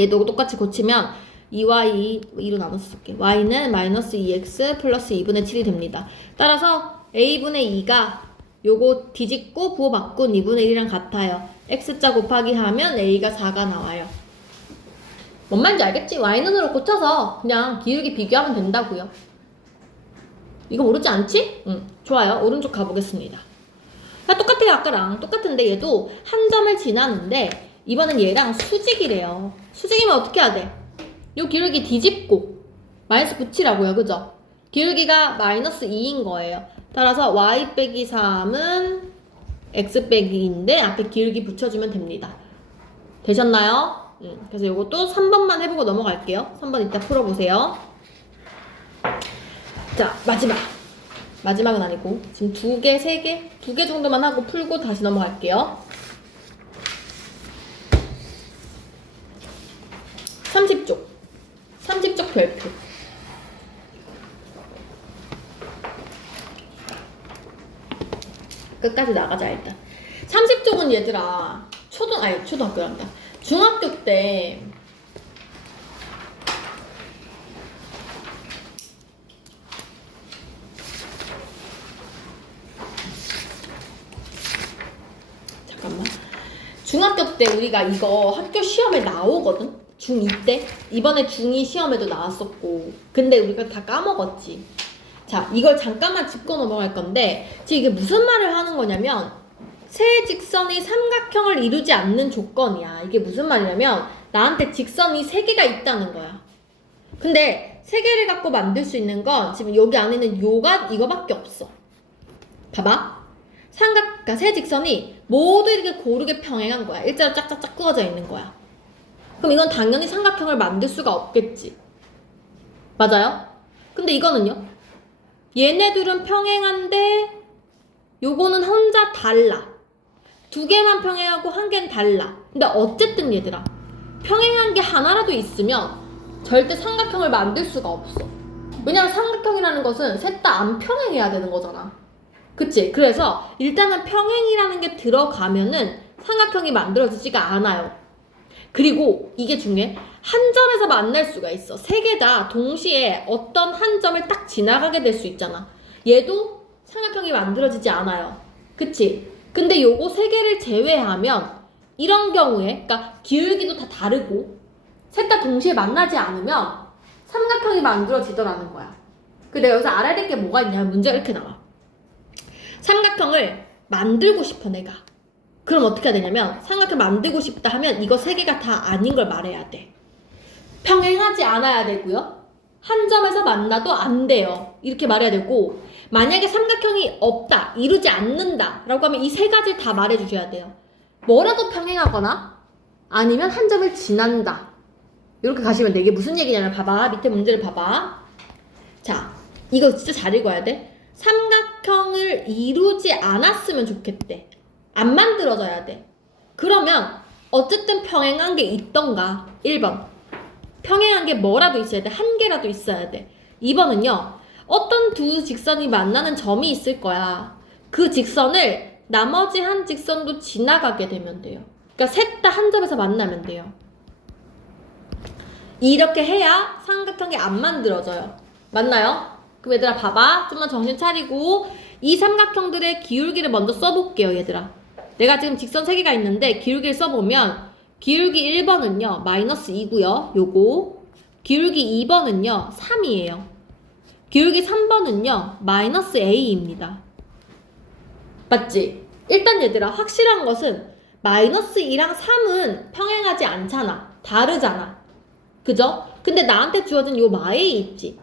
얘도 똑같이 고치면 2y 2로 나눠서 쓸게. y는 마이너스 2x 플러스 2분의 7이 됩니다. 따라서 a분의 2가 요거 뒤집고 부호 바꾼 2분의 1이랑 같아요. x자 곱하기 하면 a가 4가 나와요. 뭔 말인지 알겠지? y는으로 고쳐서 그냥 기울기 비교하면 된다고요. 이거 모르지 않지? 응, 좋아요. 오른쪽 가보겠습니다. 똑같아요. 아까랑 똑같은데 얘도 한 점을 지나는데 이번엔 얘랑 수직이래요. 수직이면 어떻게 해야 돼? 요 기울기 뒤집고 마이너스 붙이라고요. 그죠? 기울기가 마이너스 2인 거예요. 따라서 y 빼기 3은 x 빼기 2인데 앞에 기울기 붙여주면 됩니다. 되셨나요? 그래서 이것도 3번만 해보고 넘어갈게요. 3번 이따 풀어보세요. 자, 마지막은 아니고 지금 2개, 3개? 2개 정도만 하고 풀고 다시 넘어갈게요. 30쪽 별표. 끝까지 나가자 일단. 30쪽은 얘들아 초등학교란다. 중학교 때 중학교 때 우리가 이거 학교 시험에 나오거든? 중2 때? 이번에 중2 시험에도 나왔었고 근데 우리가 다 까먹었지. 자, 이걸 잠깐만 짚고 넘어갈 건데 지금 이게 무슨 말을 하는 거냐면 세 직선이 삼각형을 이루지 않는 조건이야. 이게 무슨 말이냐면 나한테 직선이 3개가 있다는 거야. 근데 3개를 갖고 만들 수 있는 건 지금 여기 안에는 이거밖에 없어. 봐봐. 그러니까 세 직선이 모두 이렇게 고르게 평행한 거야. 일자로 짝짝짝 끄어져 있는 거야. 그럼 이건 당연히 삼각형을 만들 수가 없겠지. 맞아요? 근데 이거는요? 얘네들은 평행한데 요거는 혼자 달라. 2개만 평행하고 1개는 달라. 근데 어쨌든 얘들아 평행한 게 하나라도 있으면 절대 삼각형을 만들 수가 없어. 왜냐면 삼각형이라는 것은 셋 다 안 평행해야 되는 거잖아. 그치? 그래서 일단은 평행이라는 게 들어가면은 삼각형이 만들어지지가 않아요. 그리고 이게 중요해. 한 점에서 만날 수가 있어. 3개 다 동시에 어떤 한 점을 딱 지나가게 될 수 있잖아. 얘도 삼각형이 만들어지지 않아요. 그치? 근데 요거 세 개를 제외하면 이런 경우에 그러니까 기울기도 다 다르고 셋 다 동시에 만나지 않으면 삼각형이 만들어지더라는 거야. 근데 여기서 알아야 될 게 뭐가 있냐면 문제가 이렇게 나와. 삼각형을 만들고 싶어 내가. 그럼 어떻게 해야 되냐면 삼각형 만들고 싶다 하면 이거 세 개가 다 아닌 걸 말해야 돼. 평행하지 않아야 되고요. 한 점에서 만나도 안 돼요. 이렇게 말해야 되고 만약에 삼각형이 없다, 이루지 않는다 라고 하면 이 세 가지를 다 말해주셔야 돼요. 뭐라도 평행하거나 아니면 한 점을 지난다. 이렇게 가시면 돼. 이게 무슨 얘기냐면 봐봐. 밑에 문제를 봐봐. 자, 이거 진짜 잘 읽어야 돼. 삼각형을 이루지 않았으면 좋겠대. 안 만들어져야 돼. 그러면 어쨌든 평행한 게 있던가. 1번. 평행한 게 뭐라도 있어야 돼. 한 개라도 있어야 돼. 2번은요. 어떤 두 직선이 만나는 점이 있을 거야. 그 직선을 나머지 한 직선도 지나가게 되면 돼요. 그러니까 셋 다 한 점에서 만나면 돼요. 이렇게 해야 삼각형이 안 만들어져요. 맞나요? 그럼 얘들아 봐봐. 좀만 정신 차리고 이 삼각형들의 기울기를 먼저 써볼게요. 얘들아. 내가 지금 직선 3개가 있는데 기울기를 써보면 기울기 1번은요. 마이너스 2고요. 요거. 기울기 2번은요. 3이에요. 기울기 3번은요. 마이너스 A입니다. 맞지? 일단 얘들아 확실한 것은 마이너스 2랑 3은 평행하지 않잖아. 다르잖아. 그죠? 근데 나한테 주어진 요 마에이 있지?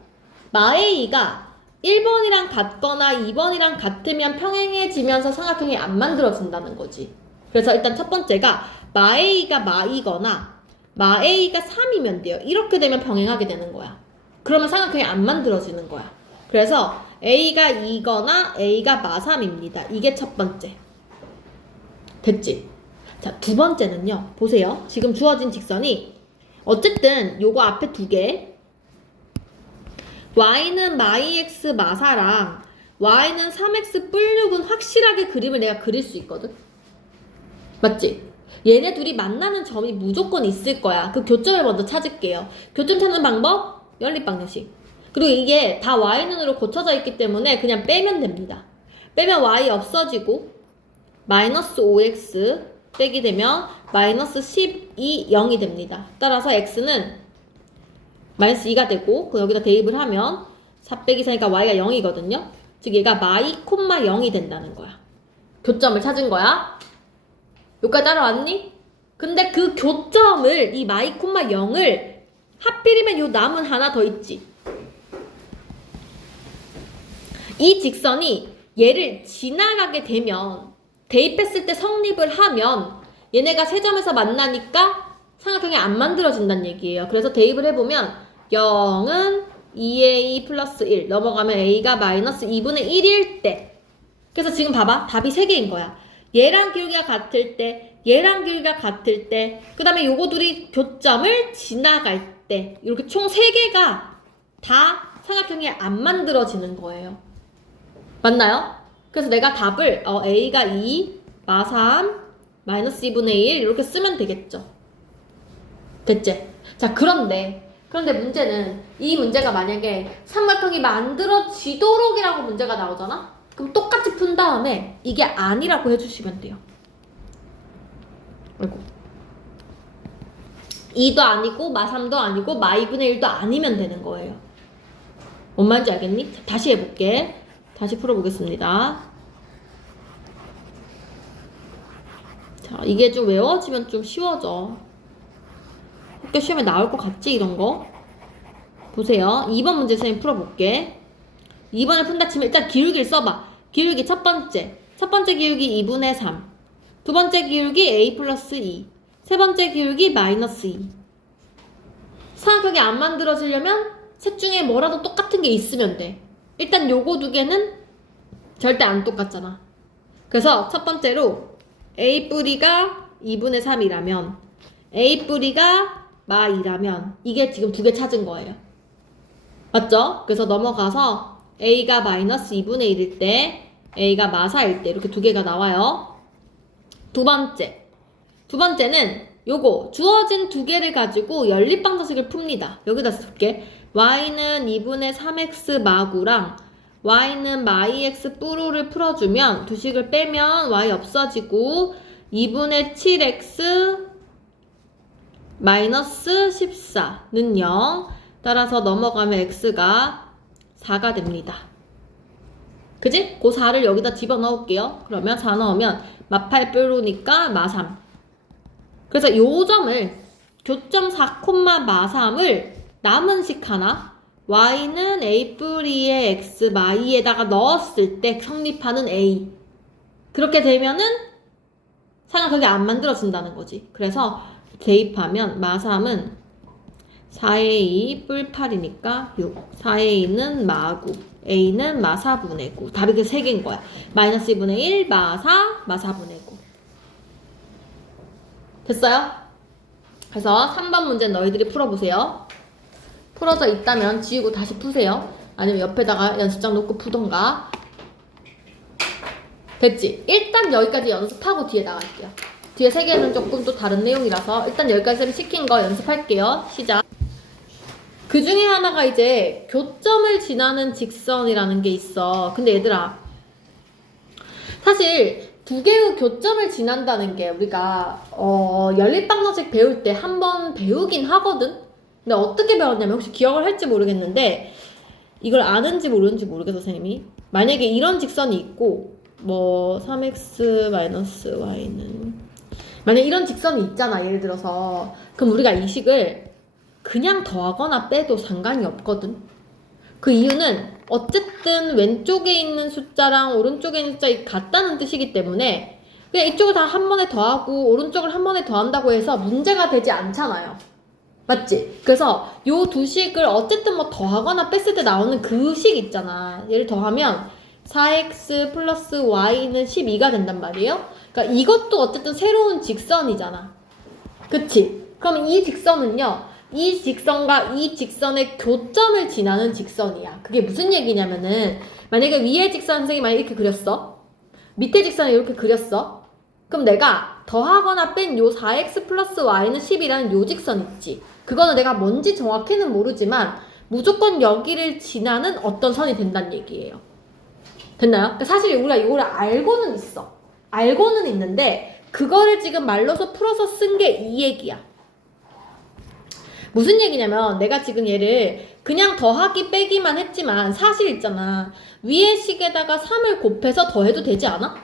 마에이가 1번이랑 같거나 2번이랑 같으면 평행해지면서 삼각형이 안 만들어진다는 거지. 그래서 일단 첫 번째가 마에이가 마이거나 마에이가 3이면 돼요. 이렇게 되면 평행하게 되는 거야. 그러면 삼각형이 안 만들어지는 거야. 그래서 A가 2거나 A가 마3입니다. 이게 첫 번째. 됐지? 자, 두 번째는요. 보세요. 지금 주어진 직선이 어쨌든 요거 앞에 두 개 y는 마이x 마4랑 y는 3x 뿔6은 확실하게 그림을 내가 그릴 수 있거든. 맞지? 얘네 둘이 만나는 점이 무조건 있을 거야. 그 교점을 먼저 찾을게요. 교점 찾는 방법 연립방정식. 그리고 이게 다 y는으로 고쳐져 있기 때문에 그냥 빼면 됩니다. 빼면 y 없어지고 마이너스 5x 빼기 되면 마이너스 12, 0이 됩니다. 따라서 x는 마이너스 2가 되고 여기다 대입을 하면 4 빼기 4니까 y가 0이거든요. 즉 얘가 마이 콤마 0이 된다는 거야. 교점을 찾은 거야. 여기까지 따라왔니? 근데 그 교점을 이 마이 콤마 0을 하필이면 요 남은 하나 더 있지. 이 직선이 얘를 지나가게 되면 대입했을 때 성립을 하면 얘네가 세 점에서 만나니까 삼각형이 안 만들어진다는 얘기예요. 그래서 대입을 해보면 0은 2a 플러스 1 넘어가면 a가 마이너스 2분의 1일 때. 그래서 지금 봐봐. 답이 3개인 거야. 얘랑 기울기가 같을 때, 얘랑 기울기가 같을 때, 그 다음에 요거 둘이 교점을 지나갈 때 이렇게 총 3개가 다 삼각형이 안 만들어지는 거예요. 맞나요? 그래서 내가 답을 a가 2, 마 3, 마이너스 2분의 1 이렇게 쓰면 되겠죠. 됐지? 자, 그런데 문제는 이 문제가 만약에 삼각형이 만들어지도록이라고 문제가 나오잖아? 그럼 똑같이 푼 다음에 이게 아니라고 해주시면 돼요. 아이고. 2도 아니고 마 3도 아니고 마 2분의 1도 아니면 되는 거예요. 뭔 말인지 알겠니? 자, 다시 해볼게. 다시 풀어보겠습니다. 자, 이게 좀 외워지면 좀 쉬워져. 학교 시험에 나올 것 같지, 이런 거? 보세요. 2번 문제 선생님 풀어볼게. 2번을 푼다 치면 일단 기울기를 써봐. 기울기 첫 번째 기울기 2분의 3. 두 번째 기울기 a 플러스 2. 세 번째 기울기 마이너스 2. 삼각형이 안 만들어지려면 셋 중에 뭐라도 똑같은 게 있으면 돼. 일단 요거 두 개는 절대 안 똑같잖아. 그래서 첫 번째로 a 뿌리가 2분의 3이라면 a 뿌리가 마 2라면 이게 지금 두 개 찾은 거예요. 맞죠? 그래서 넘어가서 a가 마이너스 2분의 1일 때 a가 마 4일 때 이렇게 두 개가 나와요. 두 번째는 요거 주어진 두 개를 가지고 연립방정식을 풉니다. 여기다 쓸게. y는 2분의 3x 마 9랑 y는 마이x 뿌로를 풀어주면 두 식을 빼면 y 없어지고 2분의 7x 마이너스 14는 0. 따라서 넘어가면 x가 4가 됩니다. 그지? 그 4를 여기다 집어넣을게요. 그러면 4 넣으면 마8 뾰로니까 마3. 그래서 요 점을 교점 4, 마3을 남은 식 하나 y는 a 뿌리의 x 마이에다가 넣었을 때 성립하는 a. 그렇게 되면은 삼각형이 안 만들어진다는 거지. 그래서 대입하면 마3은 4a 뿔 8이니까 6. 4a는 마9. a는 마4분의 9. 답이 그 3개인 거야. 마이너스 2분의 1, 마4, 마4분의 9. 됐어요? 그래서 3번 문제 너희들이 풀어보세요. 풀어져 있다면 지우고 다시 푸세요. 아니면 옆에다가 연습장 놓고 푸던가. 됐지? 일단 여기까지 연습하고 뒤에 나갈게요. 뒤에 3개는 조금 또 다른 내용이라서 일단 여기까지 쌤이 시킨 거 연습할게요. 시작. 그 중에 하나가 이제 교점을 지나는 직선이라는 게 있어. 근데 얘들아, 사실 두 개의 교점을 지난다는 게 우리가 연립방정식 배울 때 한 번 배우긴 하거든? 근데 어떻게 배웠냐면 혹시 기억을 할지 모르겠는데 이걸 아는지 모르는지 모르겠어 선생님이. 만약에 이런 직선이 있고 뭐 3x-y는 만약에 이런 직선이 있잖아. 예를 들어서 그럼 우리가 이 식을 그냥 더하거나 빼도 상관이 없거든. 그 이유는 어쨌든 왼쪽에 있는 숫자랑 오른쪽에 있는 숫자가 같다는 뜻이기 때문에 그냥 이쪽을 다 한 번에 더하고 오른쪽을 한 번에 더한다고 해서 문제가 되지 않잖아요. 맞지? 그래서 요 두 식을 어쨌든 뭐 더하거나 뺐을 때 나오는 그 식 있잖아. 얘를 더하면 4x 플러스 y는 12가 된단 말이에요. 그러니까 이것도 어쨌든 새로운 직선이잖아. 그치? 그럼 이 직선은요, 이 직선과 이 직선의 교점을 지나는 직선이야. 그게 무슨 얘기냐면은 만약에 위에 직선 선생님이 만약에 이렇게 그렸어. 밑에 직선을 이렇게 그렸어. 그럼 내가 더하거나 뺀 요 4x 플러스 y는 10이라는 요 직선 있지. 그거는 내가 뭔지 정확히는 모르지만 무조건 여기를 지나는 어떤 선이 된다는 얘기예요. 됐나요? 그러니까 사실 우리가 이거를 알고는 있어. 알고는 있는데 그거를 지금 말로서 풀어서 쓴 게 이 얘기야. 무슨 얘기냐면 내가 지금 얘를 그냥 더하기 빼기만 했지만 사실 있잖아. 위의 식에다가 3을 곱해서 더해도 되지 않아?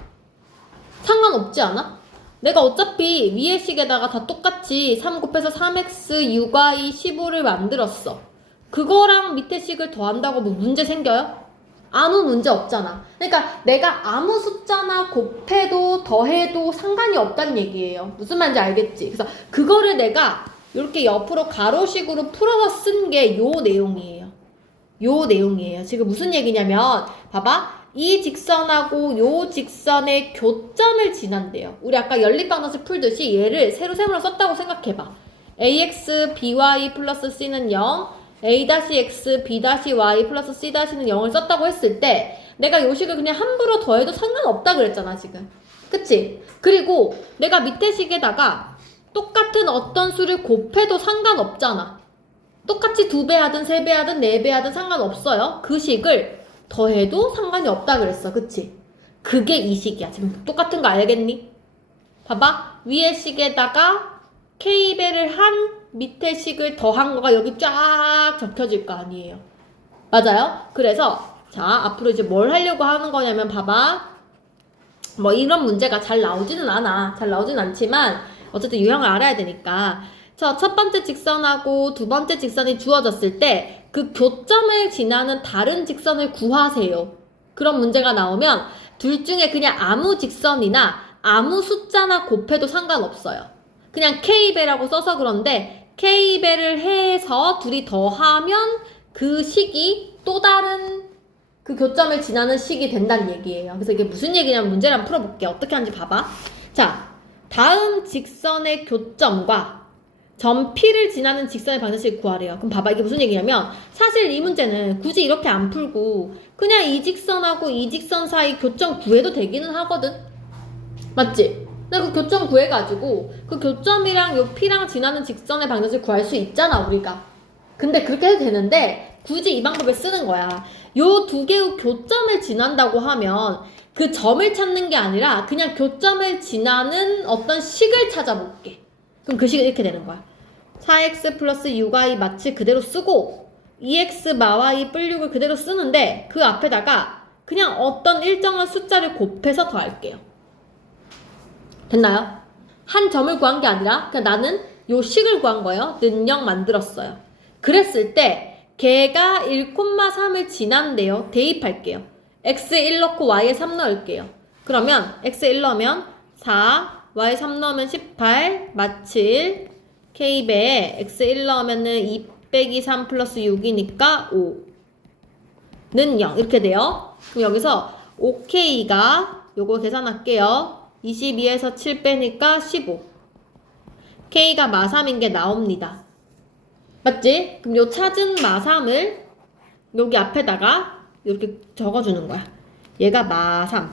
상관없지 않아? 내가 어차피 위의 식에다가 다 똑같이 3 곱해서 3x 6y 15를 만들었어. 그거랑 밑에 식을 더한다고 뭐 문제 생겨요? 아무 문제 없잖아. 그러니까 내가 아무 숫자나 곱해도 더해도 상관이 없다는 얘기예요. 무슨 말인지 알겠지? 그래서 그거를 내가 이렇게 옆으로 가로식으로 풀어서 쓴 게 요 내용이에요. 요 내용이에요. 지금 무슨 얘기냐면 봐봐. 이 직선하고 요 직선의 교점을 지난대요. 우리 아까 연립방정식 풀듯이 얘를 세로 세모로 썼다고 생각해봐. ax by 플러스 c는 0, a-x b-y 플러스 c-는 0을 썼다고 했을 때 내가 요 식을 그냥 함부로 더해도 상관없다 그랬잖아 지금. 그치? 그리고 내가 밑에 식에다가 똑같은 어떤 수를 곱해도 상관없잖아. 똑같이 2배 하든 3배 하든 4배 하든 상관없어요. 그 식을 더해도 상관이 없다 그랬어. 그치? 그게 이 식이야. 지금 똑같은 거 알겠니? 봐봐. 위에 식에다가 k배를 한 밑에 식을 더한 거가 여기 쫙 적혀질 거 아니에요. 맞아요? 그래서 자 앞으로 이제 뭘 하려고 하는 거냐면 봐봐. 뭐 이런 문제가 잘 나오지는 않아. 잘 나오지는 않지만 어쨌든 유형을 알아야 되니까 첫 번째 직선하고 두 번째 직선이 주어졌을 때 그 교점을 지나는 다른 직선을 구하세요. 그런 문제가 나오면 둘 중에 그냥 아무 직선이나 아무 숫자나 곱해도 상관없어요. 그냥 k배라고 써서 그런데 k배를 해서 둘이 더하면 그 식이 또 다른 그 교점을 지나는 식이 된다는 얘기예요. 그래서 이게 무슨 얘기냐면 문제를 한번 풀어볼게요. 어떻게 하는지 봐봐. 자, 다음 직선의 교점과 점 P를 지나는 직선의 방정식을 구하래요. 그럼 봐봐. 이게 무슨 얘기냐면 사실 이 문제는 굳이 이렇게 안 풀고 그냥 이 직선하고 이 직선 사이 교점 구해도 되기는 하거든. 맞지? 근데 그 교점 구해가지고 그 교점이랑 요 P랑 지나는 직선의 방정식을 구할 수 있잖아 우리가. 근데 그렇게 해도 되는데 굳이 이 방법을 쓰는 거야. 요 두 개의 교점을 지난다고 하면 그 점을 찾는 게 아니라 그냥 교점을 지나는 어떤 식을 찾아볼게. 그럼 그 식은 이렇게 되는 거야. 4x 플러스 6y 마치 그대로 쓰고 2x 마y 뿔 6을 그대로 쓰는데 그 앞에다가 그냥 어떤 일정한 숫자를 곱해서 더할게요. 됐나요? 한 점을 구한 게 아니라 그냥 나는 요 식을 구한 거예요. 는영 만들었어요. 그랬을 때 걔가 1,3을 지난대요. 대입할게요. x 1 넣고 y에 3 넣을게요. 그러면 x 1 넣으면 4, y 3 넣으면 18, 마칠 k배에 x 1 넣으면은 2 빼기 3 플러스 6이니까 5는 0 이렇게 돼요. 그럼 여기서 5k가 요거 계산할게요. 22에서 7 빼니까 15. k가 마3인 게 나옵니다. 맞지? 그럼 요 찾은 마3을 여기 앞에다가 이렇게 적어주는 거야. 얘가 마3.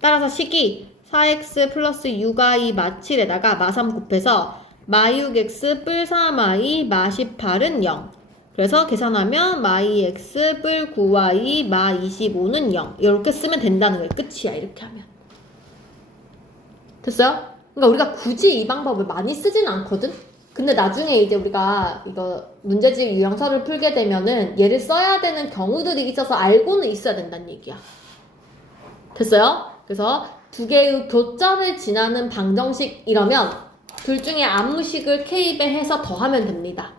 따라서 식이 4x 플러스 6y 마7에다가 마3 곱해서 마6x 뿔 3y 마18은 0. 그래서 계산하면 마2x 뿔 9y 마25는 0. 이렇게 쓰면 된다는 거예요. 끝이야. 이렇게 하면. 됐어요? 그러니까 우리가 굳이 이 방법을 많이 쓰진 않거든? 근데 나중에 이제 우리가 이거 문제집 유형서를 풀게 되면은 얘를 써야 되는 경우들이 있어서 알고는 있어야 된다는 얘기야. 됐어요? 그래서 두 개의 교점을 지나는 방정식 이러면 둘 중에 아무 식을 k배해서 더하면 됩니다.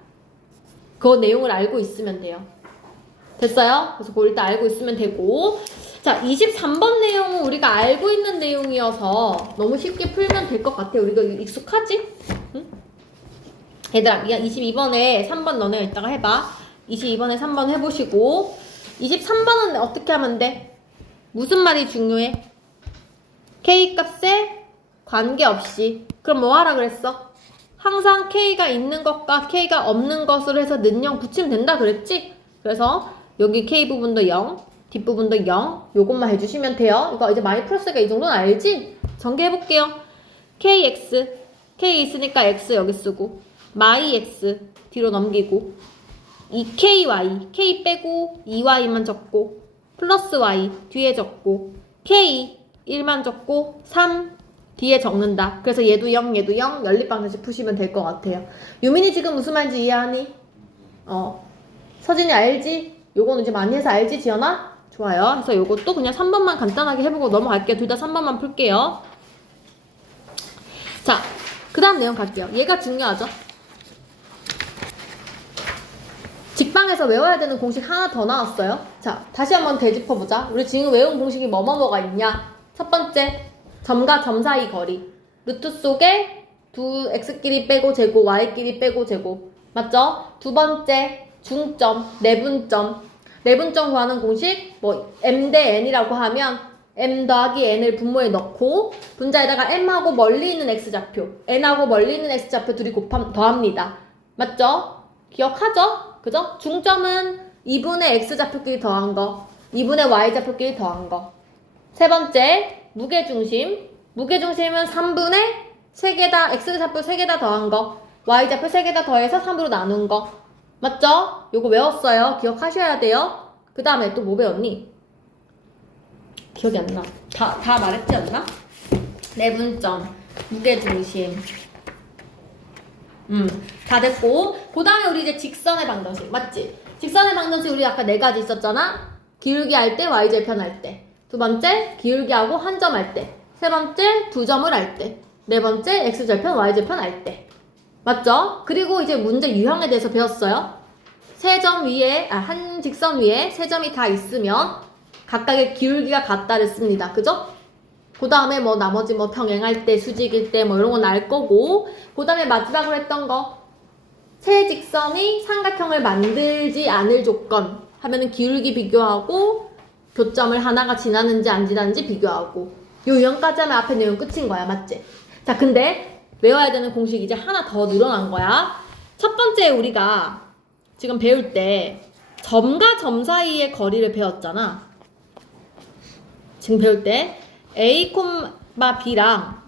그 내용을 알고 있으면 돼요. 됐어요? 그래서 그걸 일단 알고 있으면 되고 자, 23번 내용은 우리가 알고 있는 내용이어서 너무 쉽게 풀면 될 것 같아요. 우리가 익숙하지? 응? 얘들아, 22번에 3번 너네 이따가 해봐. 22번에 3번 해보시고 23번은 어떻게 하면 돼? 무슨 말이 중요해? K값에 관계없이. 그럼 뭐 하라 그랬어? 항상 K가 있는 것과 K가 없는 것으로 해서 는영 붙이면 된다 그랬지? 그래서 여기 K 부분도 0, 뒷부분도 0 요것만 해주시면 돼요. 이거 이제 많이 풀었으니까 이 정도는 알지? 전개해볼게요. KX K 있으니까 X 여기 쓰고 마이 X 뒤로 넘기고 이 KY K 빼고 2Y만 적고 플러스 Y 뒤에 적고 K 1만 적고 3 뒤에 적는다. 그래서 얘도 0 얘도 0 연립방정식 푸시면 될 것 같아요. 유민이 지금 무슨 말인지 이해하니? 서진이 알지? 요거는 이제 많이 해서 알지 지연아? 좋아요. 그래서 요것도 그냥 3번만 간단하게 해보고 넘어갈게요. 둘 다 3번만 풀게요. 자, 그 다음 내용 갈게요. 얘가 중요하죠? 직방에서 외워야 되는 공식 하나 더 나왔어요. 자, 다시 한번 되짚어보자. 우리 지금 외운 공식이 뭐가 있냐? 첫 번째, 점과 점 사이 거리. 루트 속에 두 x끼리 빼고 제곱, y끼리 빼고 제곱. 맞죠? 두 번째, 중점, 내분점. 내분점 구하는 공식, 뭐 m 대 n이라고 하면 m 더하기 n을 분모에 넣고 분자에다가 m하고 멀리 있는 x좌표, n하고 멀리 있는 x좌표 둘이 더합니다. 맞죠? 기억하죠? 그죠? 중점은 2분의 x좌표끼리 더한 거, 2분의 y좌표끼리 더한 거. 세 번째, 무게중심. 무게중심은 3분의 3개 다, x좌표 3개 다 더한 거, y좌표 3개 다 더해서 3으로 나눈 거. 맞죠? 요거 외웠어요. 기억하셔야 돼요. 그 다음에 또 뭐 배웠니? 기억이 안 나. 다 말했지 않나? 내분점, 무게중심. 다 됐고. 그 다음에 우리 이제 직선의 방정식. 맞지? 직선의 방정식 우리 아까 4가지 있었잖아? 기울기 할 때, y절편 할 때. 두 번째, 기울기하고 한 점 할 때. 세 번째, 두 점을 할 때. 네 번째, x절편, y절편 할 때. 맞죠? 그리고 이제 문제 유형에 대해서 배웠어요. 한 직선 위에 세 점이 다 있으면 각각의 기울기가 같다를 씁니다. 그죠? 그 다음에 뭐 나머지 뭐 평행할 때, 수직일 때 뭐 이런 건 알 거고, 그 다음에 마지막으로 했던 거, 세 직선이 삼각형을 만들지 않을 조건 하면은 기울기 비교하고 교점을 하나가 지나는지 안 지나는지 비교하고, 요 유형까지 하면 앞에 내용 끝인 거야. 맞지? 자, 근데 외워야 되는 공식이 이제 하나 더 늘어난 거야. 첫 번째 우리가 지금 배울 때 점과 점 사이의 거리를 배웠잖아. 지금 배울 때 A, B랑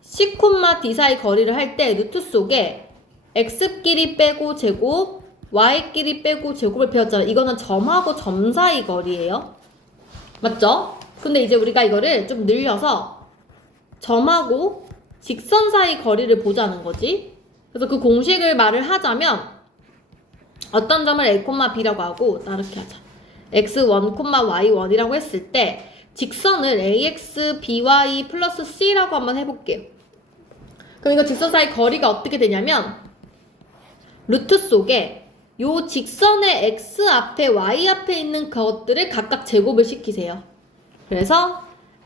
C, D 사이 거리를 할 때 루트 속에 X끼리 빼고 제곱, y끼리 빼고 제곱을 배웠잖아. 이거는 점하고 점 사이 거리예요. 맞죠? 근데 이제 우리가 이거를 좀 늘려서 점하고 직선 사이 거리를 보자는 거지. 그래서 그 공식을 말을 하자면 어떤 점을 a, b라고 하고 이렇게 하자. x1, y1이라고 했을 때 직선을 ax, by 플러스 c라고 한번 해볼게요. 그럼 이거 직선 사이 거리가 어떻게 되냐면 루트 속에 요 직선의 x 앞에 y 앞에 있는 것들을 각각 제곱을 시키세요. 그래서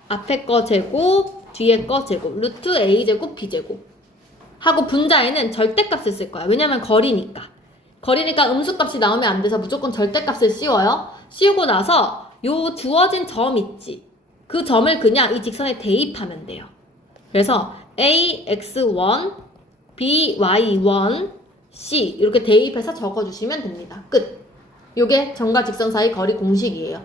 앞에 거 제곱, 뒤에 거 제곱, 루트 a 제곱, b 제곱 하고 분자에는 절대값을 쓸 거야. 왜냐면 거리니까. 거리니까 음수값이 나오면 안 돼서 무조건 절대값을 씌워요. 씌우고 나서 요 주어진 점 있지. 그 점을 그냥 이 직선에 대입하면 돼요. 그래서 a, x1, b, y1, c 이렇게 대입해서 적어주시면 됩니다. 끝. 요게 점과 직선 사이 거리 공식이에요.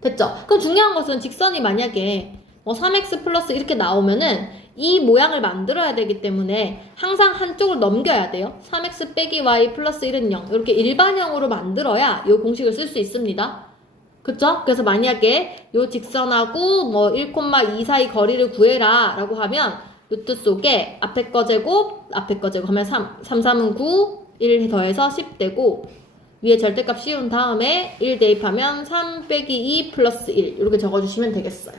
됐죠? 그럼 중요한 것은 직선이 만약에 3x 플러스 이렇게 나오면은 이 모양을 만들어야 되기 때문에 항상 한쪽을 넘겨야 돼요. 3x 빼기 y 플러스 1은 0 이렇게 일반형으로 만들어야 이 공식을 쓸 수 있습니다. 그쵸? 그래서 만약에 이 직선하고 1,2 사이 거리를 구해라 라고 하면 루트 속에 앞에 거 제곱 하면 3, 3은 9, 1 더해서 10 되고 위에 절대값 씌운 다음에 1 대입하면 3 빼기 2 플러스 1 이렇게 적어주시면 되겠어요.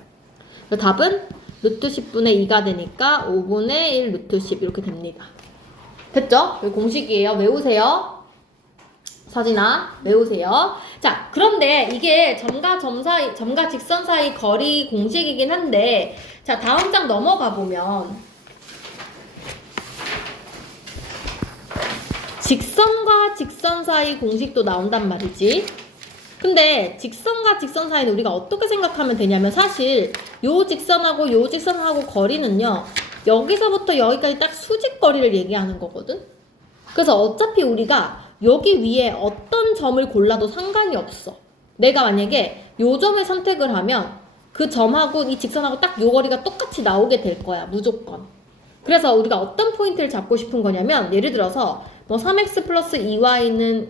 답은 루트 10분의 2가 되니까 5분의 1 루트 10 이렇게 됩니다. 됐죠? 이 공식이에요. 외우세요. 서진아, 외우세요. 자, 그런데 이게 점과 직선 사이 거리 공식이긴 한데, 자, 다음 장 넘어가 보면, 직선과 직선 사이 공식도 나온단 말이지. 근데 직선과 직선 사이는 우리가 어떻게 생각하면 되냐면 사실 요 직선하고 요 직선하고 거리는요. 여기서부터 여기까지 딱 수직거리를 얘기하는 거거든. 그래서 어차피 우리가 여기 위에 어떤 점을 골라도 상관이 없어. 내가 만약에 요 점을 선택을 하면 그 점하고 이 직선하고 딱 요 거리가 똑같이 나오게 될 거야. 무조건. 그래서 우리가 어떤 포인트를 잡고 싶은 거냐면 예를 들어서 3x 플러스 2y는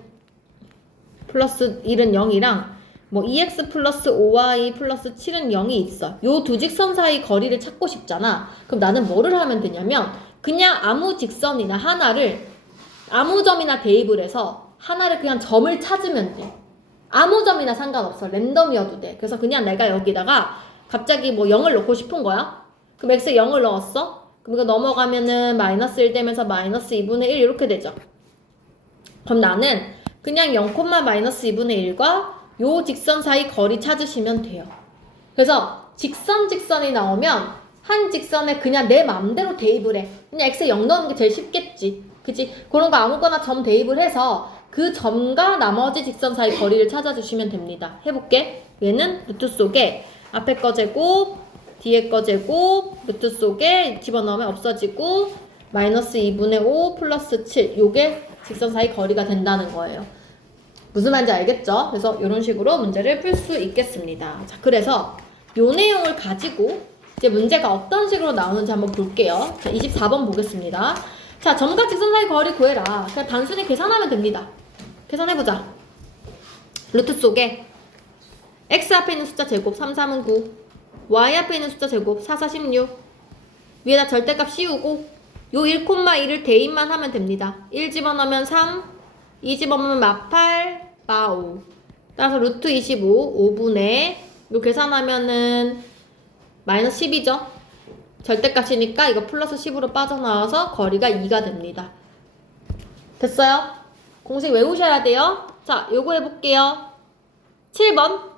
플러스 1은 0이랑 2x 플러스 5y 플러스 7은 0이 있어. 요 두 직선 사이 거리를 찾고 싶잖아. 그럼 나는 뭐를 하면 되냐면 그냥 아무 직선이나 하나를 아무 점이나 대입을 해서 하나를 그냥 점을 찾으면 돼. 아무 점이나 상관없어. 랜덤이어도 돼. 그래서 그냥 내가 여기다가 갑자기 0을 넣고 싶은 거야. 그럼 x에 0을 넣었어. 그럼 이거 넘어가면은 마이너스 1 되면서 마이너스 2분의 1 이렇게 되죠. 그럼 나는 그냥 0, 마이너스 2분의 1과 요 직선 사이 거리 찾으시면 돼요. 그래서 직선이 나오면 한 직선에 그냥 내 맘대로 대입을 해. 그냥 x에 0 넣는 게 제일 쉽겠지. 그치? 그런 거 아무거나 점 대입을 해서 그 점과 나머지 직선 사이 거리를 찾아주시면 됩니다. 해볼게. 얘는 루트 속에 앞에 거 제곱, 뒤에 거 제곱, 루트 속에 집어넣으면 없어지고 마이너스 2분의 5 플러스 7 요게 직선 사이 거리가 된다는 거예요. 무슨 말인지 알겠죠? 그래서 이런 식으로 문제를 풀 수 있겠습니다. 자, 그래서 요 내용을 가지고 이제 문제가 어떤 식으로 나오는지 한번 볼게요. 자, 24번 보겠습니다. 자, 점과 직선 사이 거리 구해라. 그냥 단순히 계산하면 됩니다. 계산해보자. 루트 속에 x 앞에 있는 숫자 제곱 3, 3은 9 y 앞에 있는 숫자 제곱 4, 4, 16 위에다 절대값 씌우고 요 1,2를 대입만 하면 됩니다. 1 집어넣으면 3 2 집어넣으면 마8 마5 따라서 루트 25 5분의 요 계산하면은 마이너스 10이죠. 절대값이니까 이거 플러스 10으로 빠져나와서 거리가 2가 됩니다. 됐어요? 공식 외우셔야 돼요. 자, 요거 해볼게요. 7번.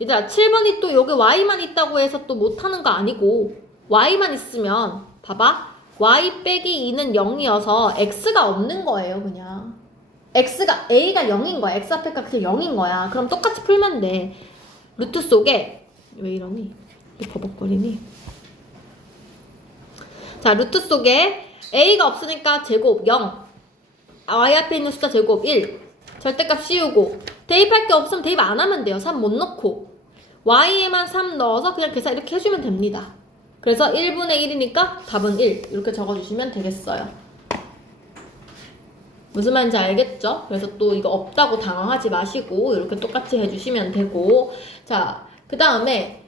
얘들아, 7번이 또 여기 y만 있다고 해서 또 못하는 거 아니고 y만 있으면 봐봐. y 빼기 2는 0이어서 x가 없는 거예요. 그냥 a가 0인 거야. x 앞에 값이 0인 거야. 그럼 똑같이 풀면 돼. 루트 속에 왜 이러니? 왜 버벅거리니? 자, 루트 속에 a가 없으니까 제곱 0 y 앞에 있는 숫자 제곱 1 절대값 씌우고 대입할 게 없으면 대입 안 하면 돼요. 3 못 넣고 y에만 3 넣어서 그냥 계산 이렇게 해주면 됩니다. 그래서 1분의 1이니까 답은 1 이렇게 적어주시면 되겠어요. 무슨 말인지 알겠죠? 그래서 또 이거 없다고 당황하지 마시고 이렇게 똑같이 해주시면 되고. 자, 그 다음에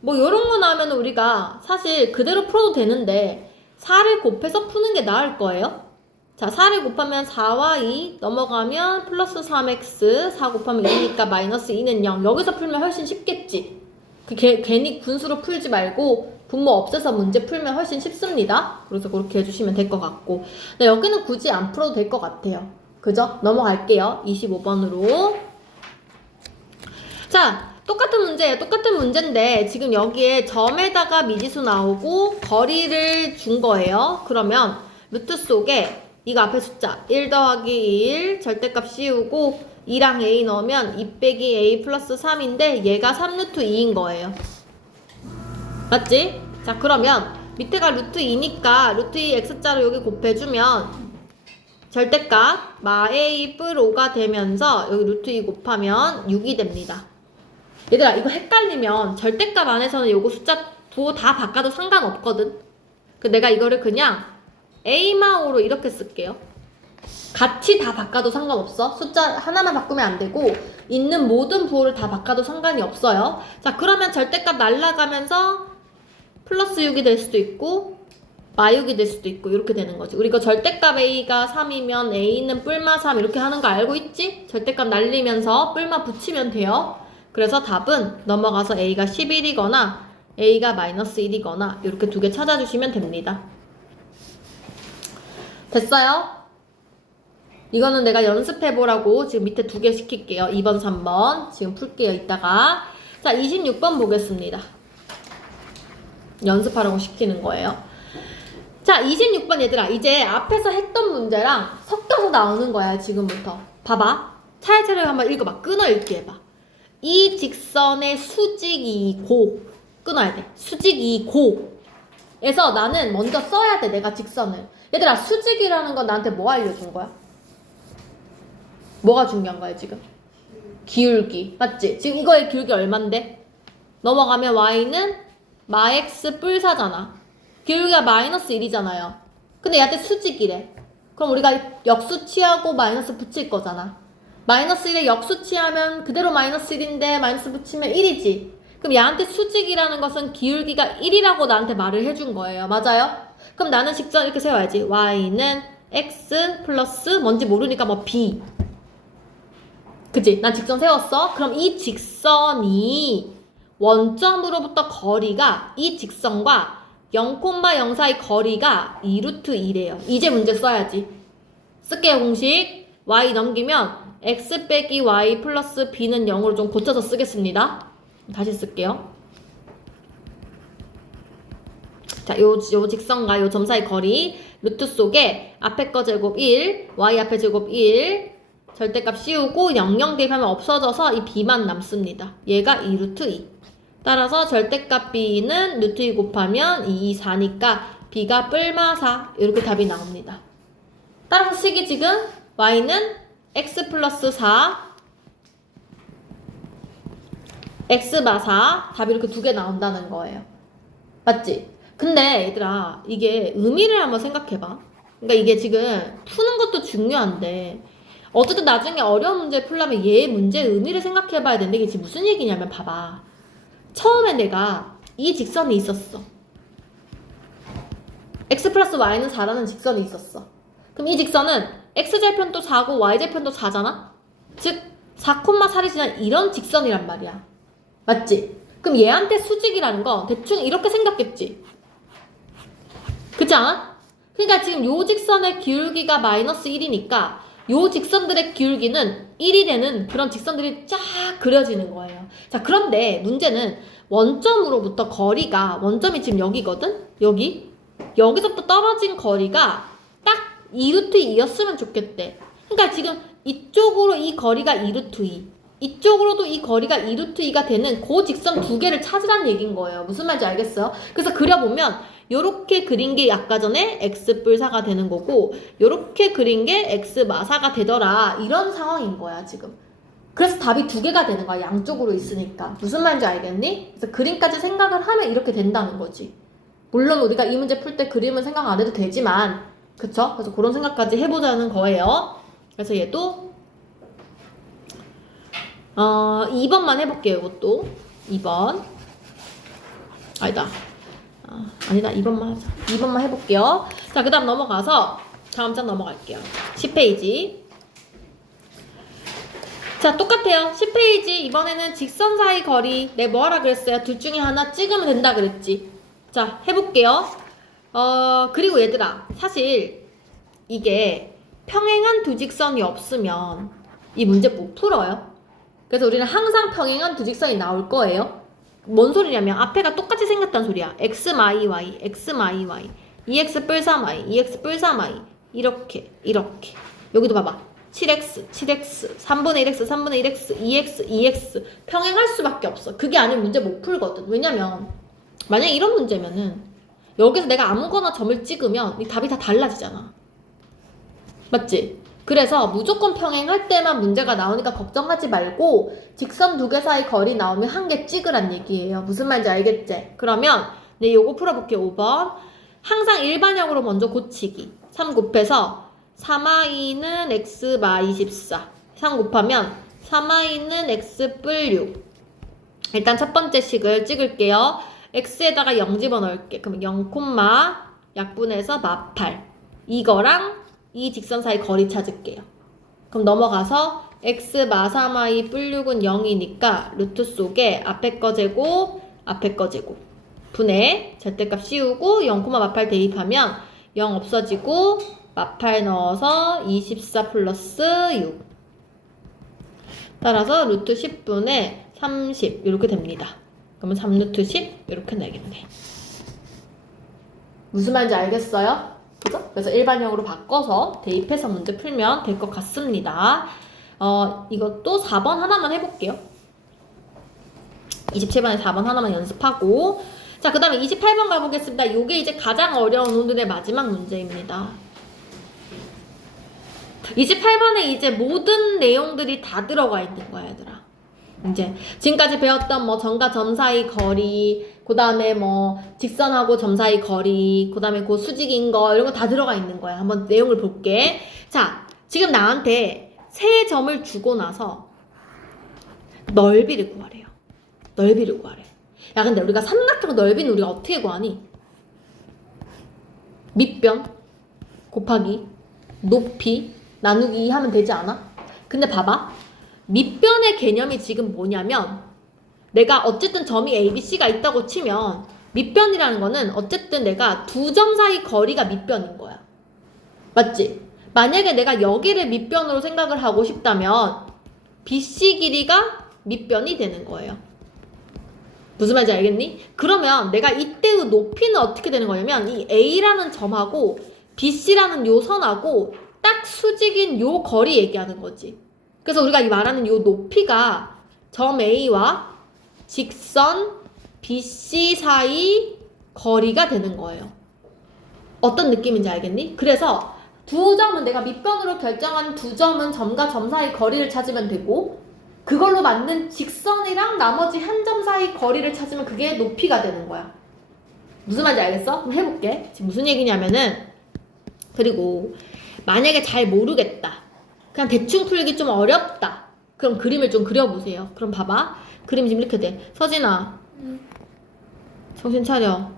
뭐 요런 거 나오면 우리가 사실 그대로 풀어도 되는데 4를 곱해서 푸는 게 나을 거예요. 자, 4를 곱하면 4와 2 넘어가면 플러스 3x, 4 곱하면 2니까 마이너스 2는 0. 여기서 풀면 훨씬 쉽겠지. 괜히 분수로 풀지 말고 분모 없애서 문제 풀면 훨씬 쉽습니다. 그래서 그렇게 해주시면 될 것 같고. 네, 여기는 굳이 안 풀어도 될 것 같아요. 그죠? 넘어갈게요. 25번으로. 자, 똑같은 문제예요. 똑같은 문제인데 지금 여기에 점에다가 미지수 나오고 거리를 준 거예요. 그러면 루트 속에 이거 앞에 숫자 1 더하기 1 절대값 씌우고 2랑 a 넣으면 2 빼기 a 플러스 3인데 얘가 3루트 2인 거예요. 맞지? 자, 그러면 밑에가 루트 2니까 루트 2 x자로 여기 곱해주면 절대값 마 a 뿔 5가 되면서 여기 루트 2 곱하면 6이 됩니다. 얘들아, 이거 헷갈리면 절대값 안에서는 요거 숫자 도 다 바꿔도 상관없거든. 그 내가 이거를 그냥 a마오로 이렇게 쓸게요. 같이 다 바꿔도 상관없어. 숫자 하나만 바꾸면 안 되고 있는 모든 부호를 다 바꿔도 상관이 없어요. 자, 그러면 절대값 날라가면서 플러스 6이 될 수도 있고 마6이 될 수도 있고 이렇게 되는 거지. 우리 이거 절대값 a가 3이면 a는 뿔마 3 이렇게 하는 거 알고 있지? 절대값 날리면서 뿔마 붙이면 돼요. 그래서 답은 넘어가서 a가 11이거나 a가 마이너스 1이거나 이렇게 두 개 찾아주시면 됩니다. 됐어요? 이거는 내가 연습해보라고 지금 밑에 두 개 시킬게요. 2번, 3번. 지금 풀게요, 이따가. 자, 26번 보겠습니다. 연습하라고 시키는 거예요. 자, 26번 얘들아. 이제 앞에서 했던 문제랑 섞여서 나오는 거야, 지금부터. 봐봐. 차례차례 한번 읽어봐. 끊어 읽기 해봐. 이 직선의 수직이고 끊어야 돼. 수직이고 에서 나는 먼저 써야 돼, 내가 직선을. 얘들아, 수직이라는 건 나한테 뭐 알려준 거야? 뭐가 중요한 거야 지금? 기울기. 맞지? 지금 이거의 기울기 얼만데? 넘어가면 y는 마x 뿔4잖아. 기울기가 마이너스 1이잖아요. 근데 얘한테 수직이래. 그럼 우리가 역수 취하고 마이너스 붙일 거잖아. 마이너스 1에 역수 취하면 그대로 마이너스 1인데 마이너스 붙이면 1이지. 그럼 얘한테 수직이라는 것은 기울기가 1이라고 나한테 말을 해준 거예요. 맞아요? 그럼 나는 직선 이렇게 세워야지. y는 x 플러스 뭔지 모르니까 뭐 b. 그치? 난 직선 세웠어. 그럼 이 직선이 원점으로부터 거리가 이 직선과 0,0 사이 거리가 2루트 2래요. 이제 문제 써야지. 쓸게요, 공식. y 넘기면 x 빼기 y 플러스 b는 0으로 좀 고쳐서 쓰겠습니다. 다시 쓸게요. 자, 요 직선과 요 점 사이 거리 루트 속에 앞에 거 제곱 1, y 앞에 제곱 1 절대값 씌우고 00 대입하면 없어져서 이 b만 남습니다. 얘가 2루트 2. 따라서 절대값 b는 루트 2 곱하면 2, 4니까 b가 뿔마 4 이렇게 답이 나옵니다. 따라서 식이 지금 y는 x 플러스 4 x 마 4 답이 이렇게 두 개 나온다는 거예요. 맞지? 근데 얘들아, 이게 의미를 한번 생각해봐. 그러니까 이게 지금 푸는 것도 중요한데 어쨌든 나중에 어려운 문제 풀려면 얘 문제의 의미를 생각해봐야 되는데 이게 지금 무슨 얘기냐면 봐봐. 처음에 내가 이 직선이 있었어. x 플러스 y는 4라는 직선이 있었어. 그럼 이 직선은 x절편도 4고 y절편도 4잖아? 즉 4,4이 지난 이런 직선이란 말이야. 맞지? 그럼 얘한테 수직이라는 거 대충 이렇게 생겼겠지? 그렇지 않아? 그러니까 지금 요 직선의 기울기가 마이너스 1이니까 요 직선들의 기울기는 1이 되는 그런 직선들이 쫙 그려지는 거예요. 자, 그런데 문제는 원점으로부터 거리가, 원점이 지금 여기거든? 여기서부터 떨어진 거리가 딱 2루트 2였으면 좋겠대. 그러니까 지금 이쪽으로 이 거리가 2루트 2, 이쪽으로도 이 거리가 2루트 2가 되는 그 직선 두 개를 찾으라는 얘기인 거예요. 무슨 말인지 알겠어요? 그래서 그려보면 요렇게 그린 게 아까 전에 x 뿔4가 되는 거고 요렇게 그린 게 x 마4가 되더라. 이런 상황인 거야 지금. 그래서 답이 두 개가 되는 거야. 양쪽으로 있으니까. 무슨 말인지 알겠니? 그래서 그림까지 생각을 하면 이렇게 된다는 거지. 물론 우리가 이 문제 풀 때 그림은 생각 안 해도 되지만 그쵸? 그래서 그런 생각까지 해보자는 거예요. 그래서 얘도 2번만 해볼게요. 이것도 2번 아니다. 아니다. 2번만 하자. 2번만 해볼게요. 자, 그 다음 넘어가서 다음 장 넘어갈게요. 10페이지. 자, 똑같아요. 10페이지. 이번에는 직선 사이 거리. 내 뭐 하라 그랬어요? 둘 중에 하나 찍으면 된다 그랬지. 자, 해볼게요. 그리고 얘들아, 사실 이게 평행한 두 직선이 없으면 이 문제 못 풀어요. 그래서 우리는 항상 평행한 두 직선이 나올 거예요. 뭔 소리냐면 앞에가 똑같이 생겼다는 소리야. x, y, x, y, 2x 뿔 3y, 2x 뿔 3y 이렇게 여기도 봐봐. 7x, 3분의 1x, 3분의 1x, 2x, 2x 평행할 수밖에 없어. 그게 아니면 문제 못 풀거든. 왜냐면 만약에 이런 문제면은 여기서 내가 아무거나 점을 찍으면 이 답이 다 달라지잖아. 맞지? 그래서 무조건 평행할 때만 문제가 나오니까 걱정하지 말고 직선 두 개 사이 거리 나오면 한 개 찍으란 얘기예요. 무슨 말인지 알겠지? 그러면 네, 요거 풀어볼게요. 5번. 항상 일반형으로 먼저 고치기. 3 곱해서 3i는 x 마 24. 3 곱하면 3i는 x 뿔 6. 일단 첫 번째 식을 찍을게요. x에다가 0 집어넣을게. 그럼 0, 약분해서 마 8. 이거랑 이 직선 사이 거리 찾을게요. 그럼 넘어가서 x 마 3i 뿔 6은 0이니까 루트 속에 앞에 거 제곱, 앞에 거 제곱. 분해, 절대값 씌우고 0, 마 8 대입하면 0 없어지고 마 8 넣어서 24 플러스 6. 따라서 루트 10분의 30 이렇게 됩니다. 그러면 3루트 10 이렇게 내겠네. 무슨 말인지 알겠어요? 그죠? 그래서 일반형으로 바꿔서 대입해서 문제 풀면 될 것 같습니다. 이것도 4번 하나만 해볼게요. 27번에 4번 하나만 연습하고 자, 그 다음에 28번 가보겠습니다. 요게 이제 가장 어려운 오늘의 마지막 문제입니다. 28번에 이제 모든 내용들이 다 들어가 있는 거야, 얘들아. 이제 지금까지 배웠던 뭐 점과 점 사이 거리, 그 다음에 뭐 직선하고 점 사이 거리, 그 다음에 그 수직인 거 이런 거 다 들어가 있는 거야. 한번 내용을 볼게. 자, 지금 나한테 세 점을 주고 나서 넓이를 구하래요. 넓이를 구하래. 야, 근데 우리가 삼각형 넓이는 우리가 어떻게 구하니? 밑변 곱하기 높이 나누기 하면 되지 않아? 근데 봐봐. 밑변의 개념이 지금 뭐냐면 내가 어쨌든 점이 A, B, C가 있다고 치면 밑변이라는 거는 어쨌든 내가 두 점 사이 거리가 밑변인 거야. 맞지? 만약에 내가 여기를 밑변으로 생각을 하고 싶다면 BC 길이가 밑변이 되는 거예요. 무슨 말인지 알겠니? 그러면 내가 이때의 높이는 어떻게 되는 거냐면 이 A라는 점하고 BC라는 요 선하고 딱 수직인 요 거리 얘기하는 거지. 그래서 우리가 이 말하는 요 높이가 점 A와 직선 BC 사이 거리가 되는 거예요. 어떤 느낌인지 알겠니? 그래서 두 점은 내가 밑변으로 결정한 두 점은 점과 점 사이 거리를 찾으면 되고 그걸로 맞는 직선이랑 나머지 한 점 사이 거리를 찾으면 그게 높이가 되는 거야. 무슨 말인지 알겠어? 그럼 해볼게. 지금 무슨 얘기냐면은 그리고 만약에 잘 모르겠다. 그냥 대충 풀기 좀 어렵다. 그럼 그림을 좀 그려보세요. 그럼 봐봐. 그림이 지금 이렇게 돼. 서진아. 정신 차려.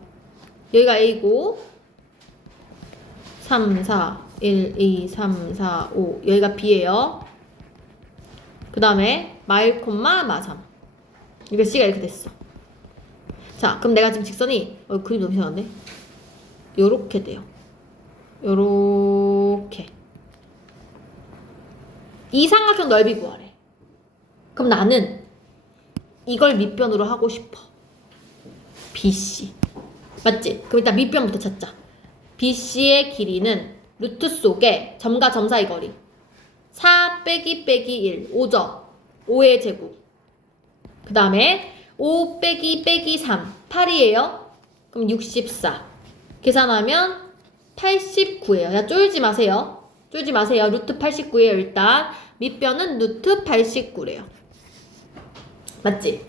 여기가 A고 3, 4, 1, 2, 3, 4, 5 여기가 B예요. 그 다음에 마 1, 마 3 이거 C가 이렇게 됐어. 자, 그럼 내가 지금 직선이 그림 너무 이상한데? 요렇게 돼요. 요렇게 이 삼각형 넓이 구하래. 그럼 나는 이걸 밑변으로 하고 싶어. BC 맞지? 그럼 일단 밑변부터 찾자. BC의 길이는 루트 속에 점과 점 사이 거리 4 빼기 1 5점 5의 제곱 그 다음에 5 빼기 3 8이에요. 그럼 64 계산하면 89예요. 야, 쫄지 마세요. 쫄지 마세요. 루트 89예요. 일단 밑변은 루트 89래요. 맞지?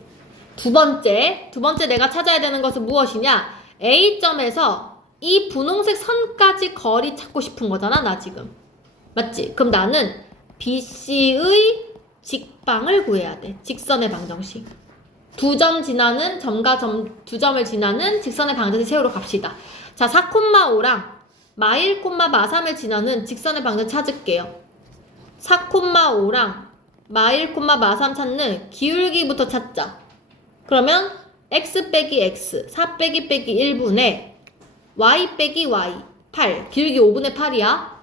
두 번째 내가 찾아야 되는 것은 무엇이냐? A점에서 이 분홍색 선까지 거리 찾고 싶은 거잖아, 나 지금. 맞지? 그럼 나는 BC의 직방을 구해야 돼. 직선의 방정식. 두 점 지나는 점과 두 점을 지나는 직선의 방정식 세우러 갑시다. 자, 4,5랑 마1, 마3을 지나는 직선의 방정식 찾을게요. 4,5랑 마1, 마3 찾는 기울기부터 찾자. 그러면 x 빼기 x, 4 빼기 1분의 y 빼기 y, 8. 기울기 5분의 8이야.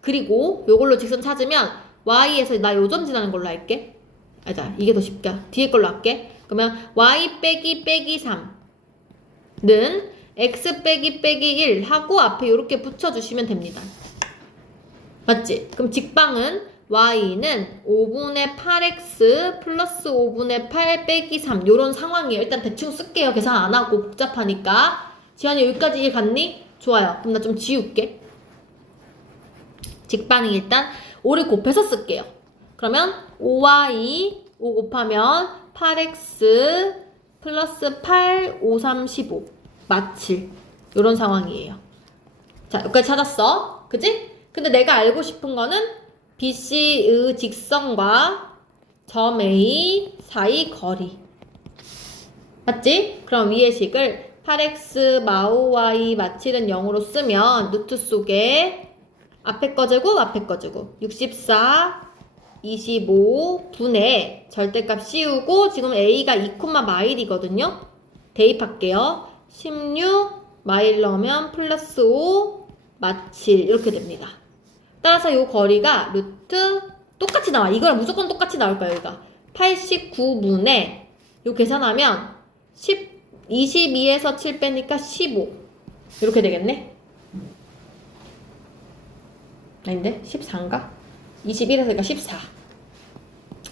그리고 요걸로 직선 찾으면 y에서 나 요 점 지나는 걸로 할게. 자, 이게 더 쉽게. 뒤에 걸로 할게. 그러면 y 빼기 3는 x 빼기 1 하고 앞에 이렇게 붙여주시면 됩니다. 맞지? 그럼 직방은 y는 5분의 8x 플러스 5분의 8 빼기 3 요런 상황이에요. 일단 대충 쓸게요. 계산 안 하고 복잡하니까. 지환이 여기까지 이해 갔니? 좋아요. 그럼 나 좀 지울게. 직방이 일단 5를 곱해서 쓸게요. 그러면 5y 5 곱하면 8x 플러스 8 5 3 15 마칠 요런 상황이에요. 자, 여기까지 찾았어. 그치? 근데 내가 알고 싶은 거는 BC의 직선과 점 A 사이 거리. 맞지? 그럼 위의 식을 8x 마오 y 마칠은 0으로 쓰면 루트 속에 앞에 거 제곱 앞에 거 제곱 64 25 분의 절대값 씌우고 지금 A가 2, 마일이거든요. 대입할게요. 16 마일 넣으면 플러스 5 마칠 이렇게 됩니다. 따라서 이 거리가 루트 똑같이 나와. 이거랑 무조건 똑같이 나올 거예요. 여기가 89분의 요 계산하면 22에서 7 빼니까 15 이렇게 되겠네. 아닌데? 14인가? 21에서 14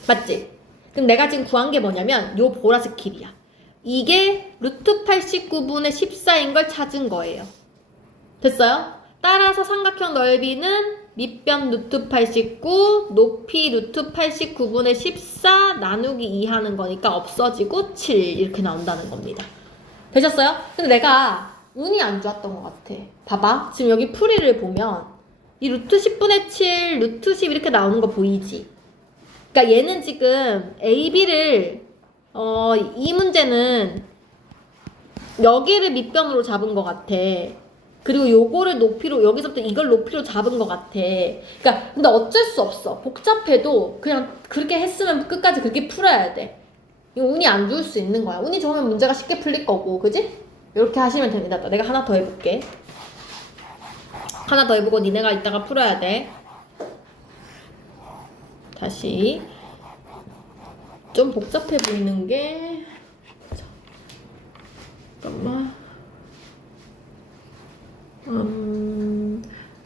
맞지? 그럼 내가 지금 구한 게 뭐냐면 요 보라색 길이야. 이게 루트 89분의 14인 걸 찾은 거예요. 됐어요? 따라서 삼각형 넓이는 밑변 루트 89, 높이 루트 89분의 14 나누기 2 하는 거니까 없어지고 7 이렇게 나온다는 겁니다. 되셨어요? 근데 내가 운이 안 좋았던 것 같아. 봐봐. 지금 여기 풀이를 보면 이 루트 10분의 7, 루트 10 이렇게 나오는 거 보이지? 그러니까 얘는 지금 A, B를 이 문제는 여기를 밑변으로 잡은 것 같아. 그리고 요거를 높이로 여기서부터 이걸 높이로 잡은 것 같아. 그러니까 근데 어쩔 수 없어. 복잡해도 그냥 그렇게 했으면 끝까지 그렇게 풀어야 돼. 이거 운이 안 좋을 수 있는 거야. 운이 좋으면 문제가 쉽게 풀릴 거고, 그지? 이렇게 하시면 됩니다. 내가 하나 더 해볼게. 하나 더 해보고 니네가 이따가 풀어야 돼. 다시 좀 복잡해 보이는 게 잠깐만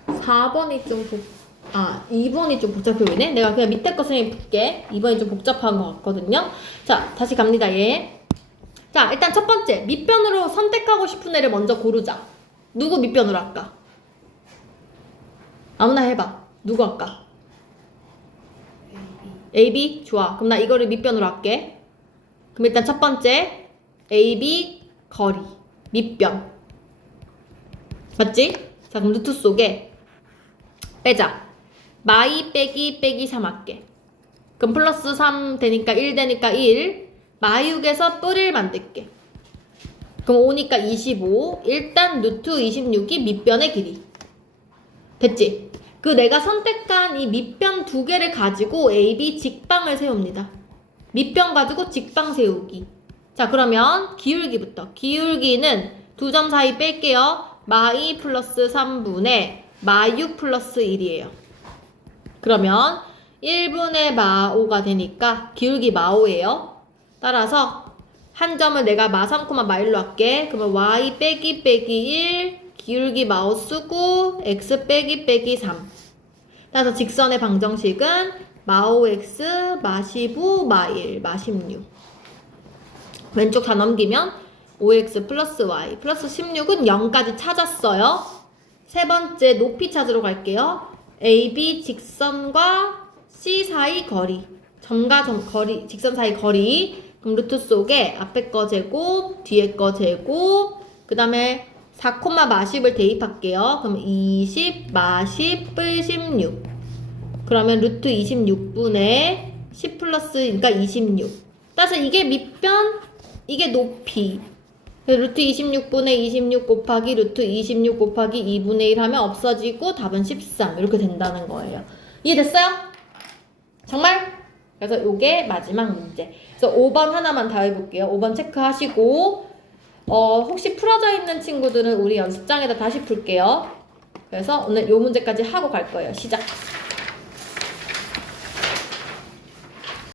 4번이 좀 2번이 좀 복잡해 보이네. 내가 그냥 밑에 거 선생님 볼게. 2번이 좀 복잡한 것 같거든요. 자, 다시 갑니다. 얘. 자, 일단 첫 번째 밑변으로 선택하고 싶은 애를 먼저 고르자. 누구 밑변으로 할까? 아무나 해봐. 누구 할까? A, B? 좋아. 그럼 나 이거를 밑변으로 할게. 그럼 일단 첫 번째 A, B 거리 밑변 맞지? 자, 그럼 루트 속에 빼자. 마이 빼기 3 할게. 그럼 플러스 3 되니까 1 되니까 1 마이육에서 뿔 1 만들게. 그럼 5니까 25 일단 루트 26이 밑변의 길이 됐지? 그 내가 선택한 이 밑변 두 개를 가지고 AB 직방을 세웁니다. 밑변 가지고 직방 세우기. 자, 그러면 기울기부터. 기울기는 두 점 사이 뺄게요. 마2 플러스 3분의 마6 플러스 1이에요. 그러면 1분의 마5가 되니까 기울기 마5예요. 따라서 한 점을 내가 마3, 마1로 할게. 그러면 y 빼기 1 기울기 마5 쓰고 x 빼기 3. 따라서 직선의 방정식은 마5x, 마15, 마1, 마16. 왼쪽 다 넘기면 5x 플러스 y 플러스 16은 0까지 찾았어요. 세 번째 높이 찾으러 갈게요. AB 직선과 C 사이 거리. 점과 점 거리, 직선 사이 거리. 그럼 루트 속에 앞에 거 제곱, 뒤에 거 제곱, 그 다음에 4, 마10을 대입할게요. 그럼 20, 마10, 뿔 16. 그러면 루트 26분의 10 플러스 그러니까 26. 따라서 이게 밑변, 이게 높이. 루트 26분의 26 곱하기 루트 26 곱하기 2분의 1 하면 없어지고 답은 13 이렇게 된다는 거예요. 이해됐어요? 정말? 그래서 요게 마지막 문제. 그래서 5번 하나만 더 해볼게요. 5번 체크하시고 혹시 풀어져 있는 친구들은 우리 연습장에다 다시 풀게요. 그래서 오늘 요 문제까지 하고 갈 거예요. 시작!